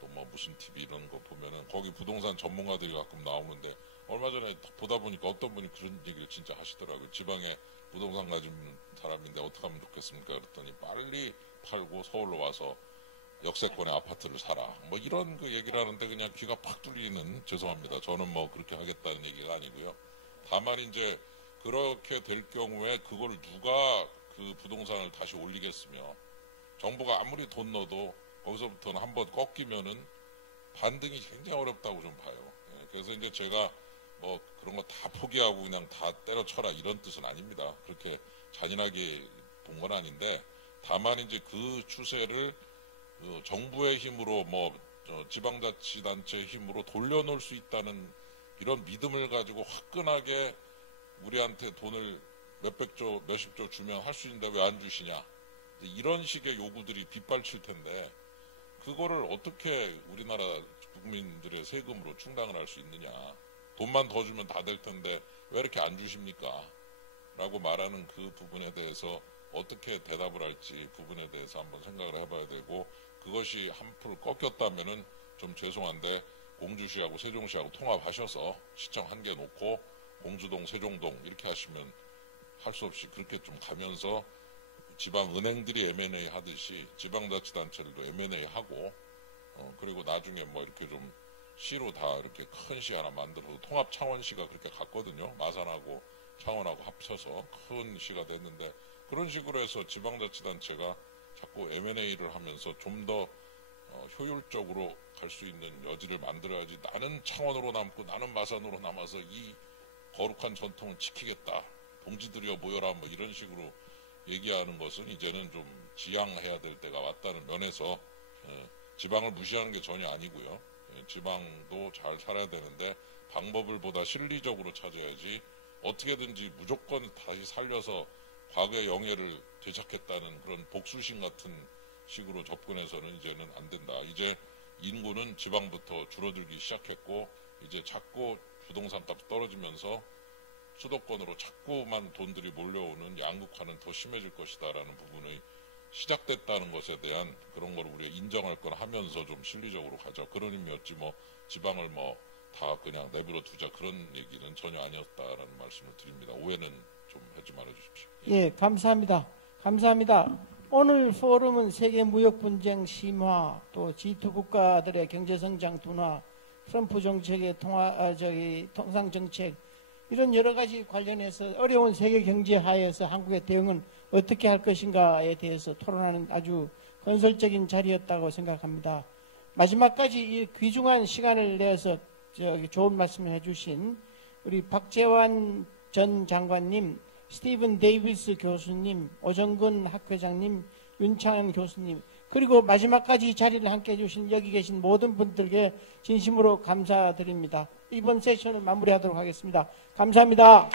또 뭐 무슨 TV 이런 거 보면은 거기 부동산 전문가들이 가끔 나오는데 얼마 전에 보다 보니까 어떤 분이 그런 얘기를 진짜 하시더라고요. 지방에 부동산 가진 사람인데 어떻게 하면 좋겠습니까? 그랬더니 빨리 팔고 서울로 와서 역세권의 아파트를 사라. 뭐 이런 그 얘기를 하는데 그냥 귀가 팍 뚫리는, 죄송합니다. 저는 뭐 그렇게 하겠다는 얘기가 아니고요. 다만 이제 그렇게 될 경우에 그걸 누가 그 부동산을 다시 올리겠으며 정부가 아무리 돈 넣어도 거기서부터는 한번 꺾이면은 반등이 굉장히 어렵다고 좀 봐요. 그래서 이제 제가 뭐 그런 거 다 포기하고 그냥 다 때려쳐라 이런 뜻은 아닙니다. 그렇게 잔인하게 본 건 아닌데 다만 이제 그 추세를 정부의 힘으로 뭐 지방자치단체의 힘으로 돌려놓을 수 있다는 이런 믿음을 가지고 화끈하게 우리한테 돈을 몇백조 몇십조 주면 할 수 있는데 왜 안 주시냐 이런 식의 요구들이 빗발칠 텐데 그거를 어떻게 우리나라 국민들의 세금으로 충당을 할 수 있느냐. 돈만 더 주면 다 될 텐데 왜 이렇게 안 주십니까? 라고 말하는 그 부분에 대해서 어떻게 대답을 할지 부분에 대해서 한번 생각을 해봐야 되고 그것이 한풀 꺾였다면은 좀 죄송한데 공주시하고 세종시하고 통합하셔서 시청 한 개 놓고 공주동 세종동 이렇게 하시면 할 수 없이 그렇게 좀 가면서 지방은행들이 M&A 하듯이 지방자치단체들도 M&A 하고 그리고 나중에 뭐 이렇게 좀 시로 다 이렇게 큰 시 하나 만들어서 통합 창원시가 그렇게 갔거든요. 마산하고 창원하고 합쳐서 큰 시가 됐는데 그런 식으로 해서 지방자치단체가 자꾸 M&A를 하면서 좀 더 효율적으로 갈 수 있는 여지를 만들어야지 나는 창원으로 남고 나는 마산으로 남아서 이 거룩한 전통을 지키겠다. 동지들이여 모여라 뭐 이런 식으로 얘기하는 것은 이제는 좀 지양해야 될 때가 왔다는 면에서 지방을 무시하는 게 전혀 아니고요. 지방도 잘 살아야 되는데 방법을 보다 실리적으로 찾아야지 어떻게든지 무조건 다시 살려서 과거의 영예를 되찾겠다는 그런 복수심 같은 식으로 접근해서는 이제는 안 된다. 이제 인구는 지방부터 줄어들기 시작했고 이제 자꾸 부동산 값이 떨어지면서 수도권으로 자꾸만 돈들이 몰려오는 양극화는 더 심해질 것이다 라는 부분의 시작됐다는 것에 대한 그런 걸 우리가 인정할 건 하면서 좀 실리적으로 가자. 그런 의미였지 뭐 지방을 뭐 다 그냥 내버려 두자 그런 얘기는 전혀 아니었다라는 말씀을 드립니다. 오해는 좀 하지 말아 주십시오. 예, 감사합니다. 감사합니다. 오늘 포럼은 세계 무역 분쟁 심화, 또 G2 국가들의 경제 성장 둔화, 트럼프 정책의 통상 정책 이런 여러 가지 관련해서 어려운 세계 경제 하에서 한국의 대응은 어떻게 할 것인가에 대해서 토론하는 아주 건설적인 자리였다고 생각합니다. 마지막까지 이 귀중한 시간을 내서 좋은 말씀을 해주신 우리 박재환 전 장관님, 스티븐 데이비스 교수님, 오정근 학회장님, 윤창현 교수님, 그리고 마지막까지 이 자리를 함께 해주신 여기 계신 모든 분들께 진심으로 감사드립니다. 이번 세션을 마무리하도록 하겠습니다. 감사합니다.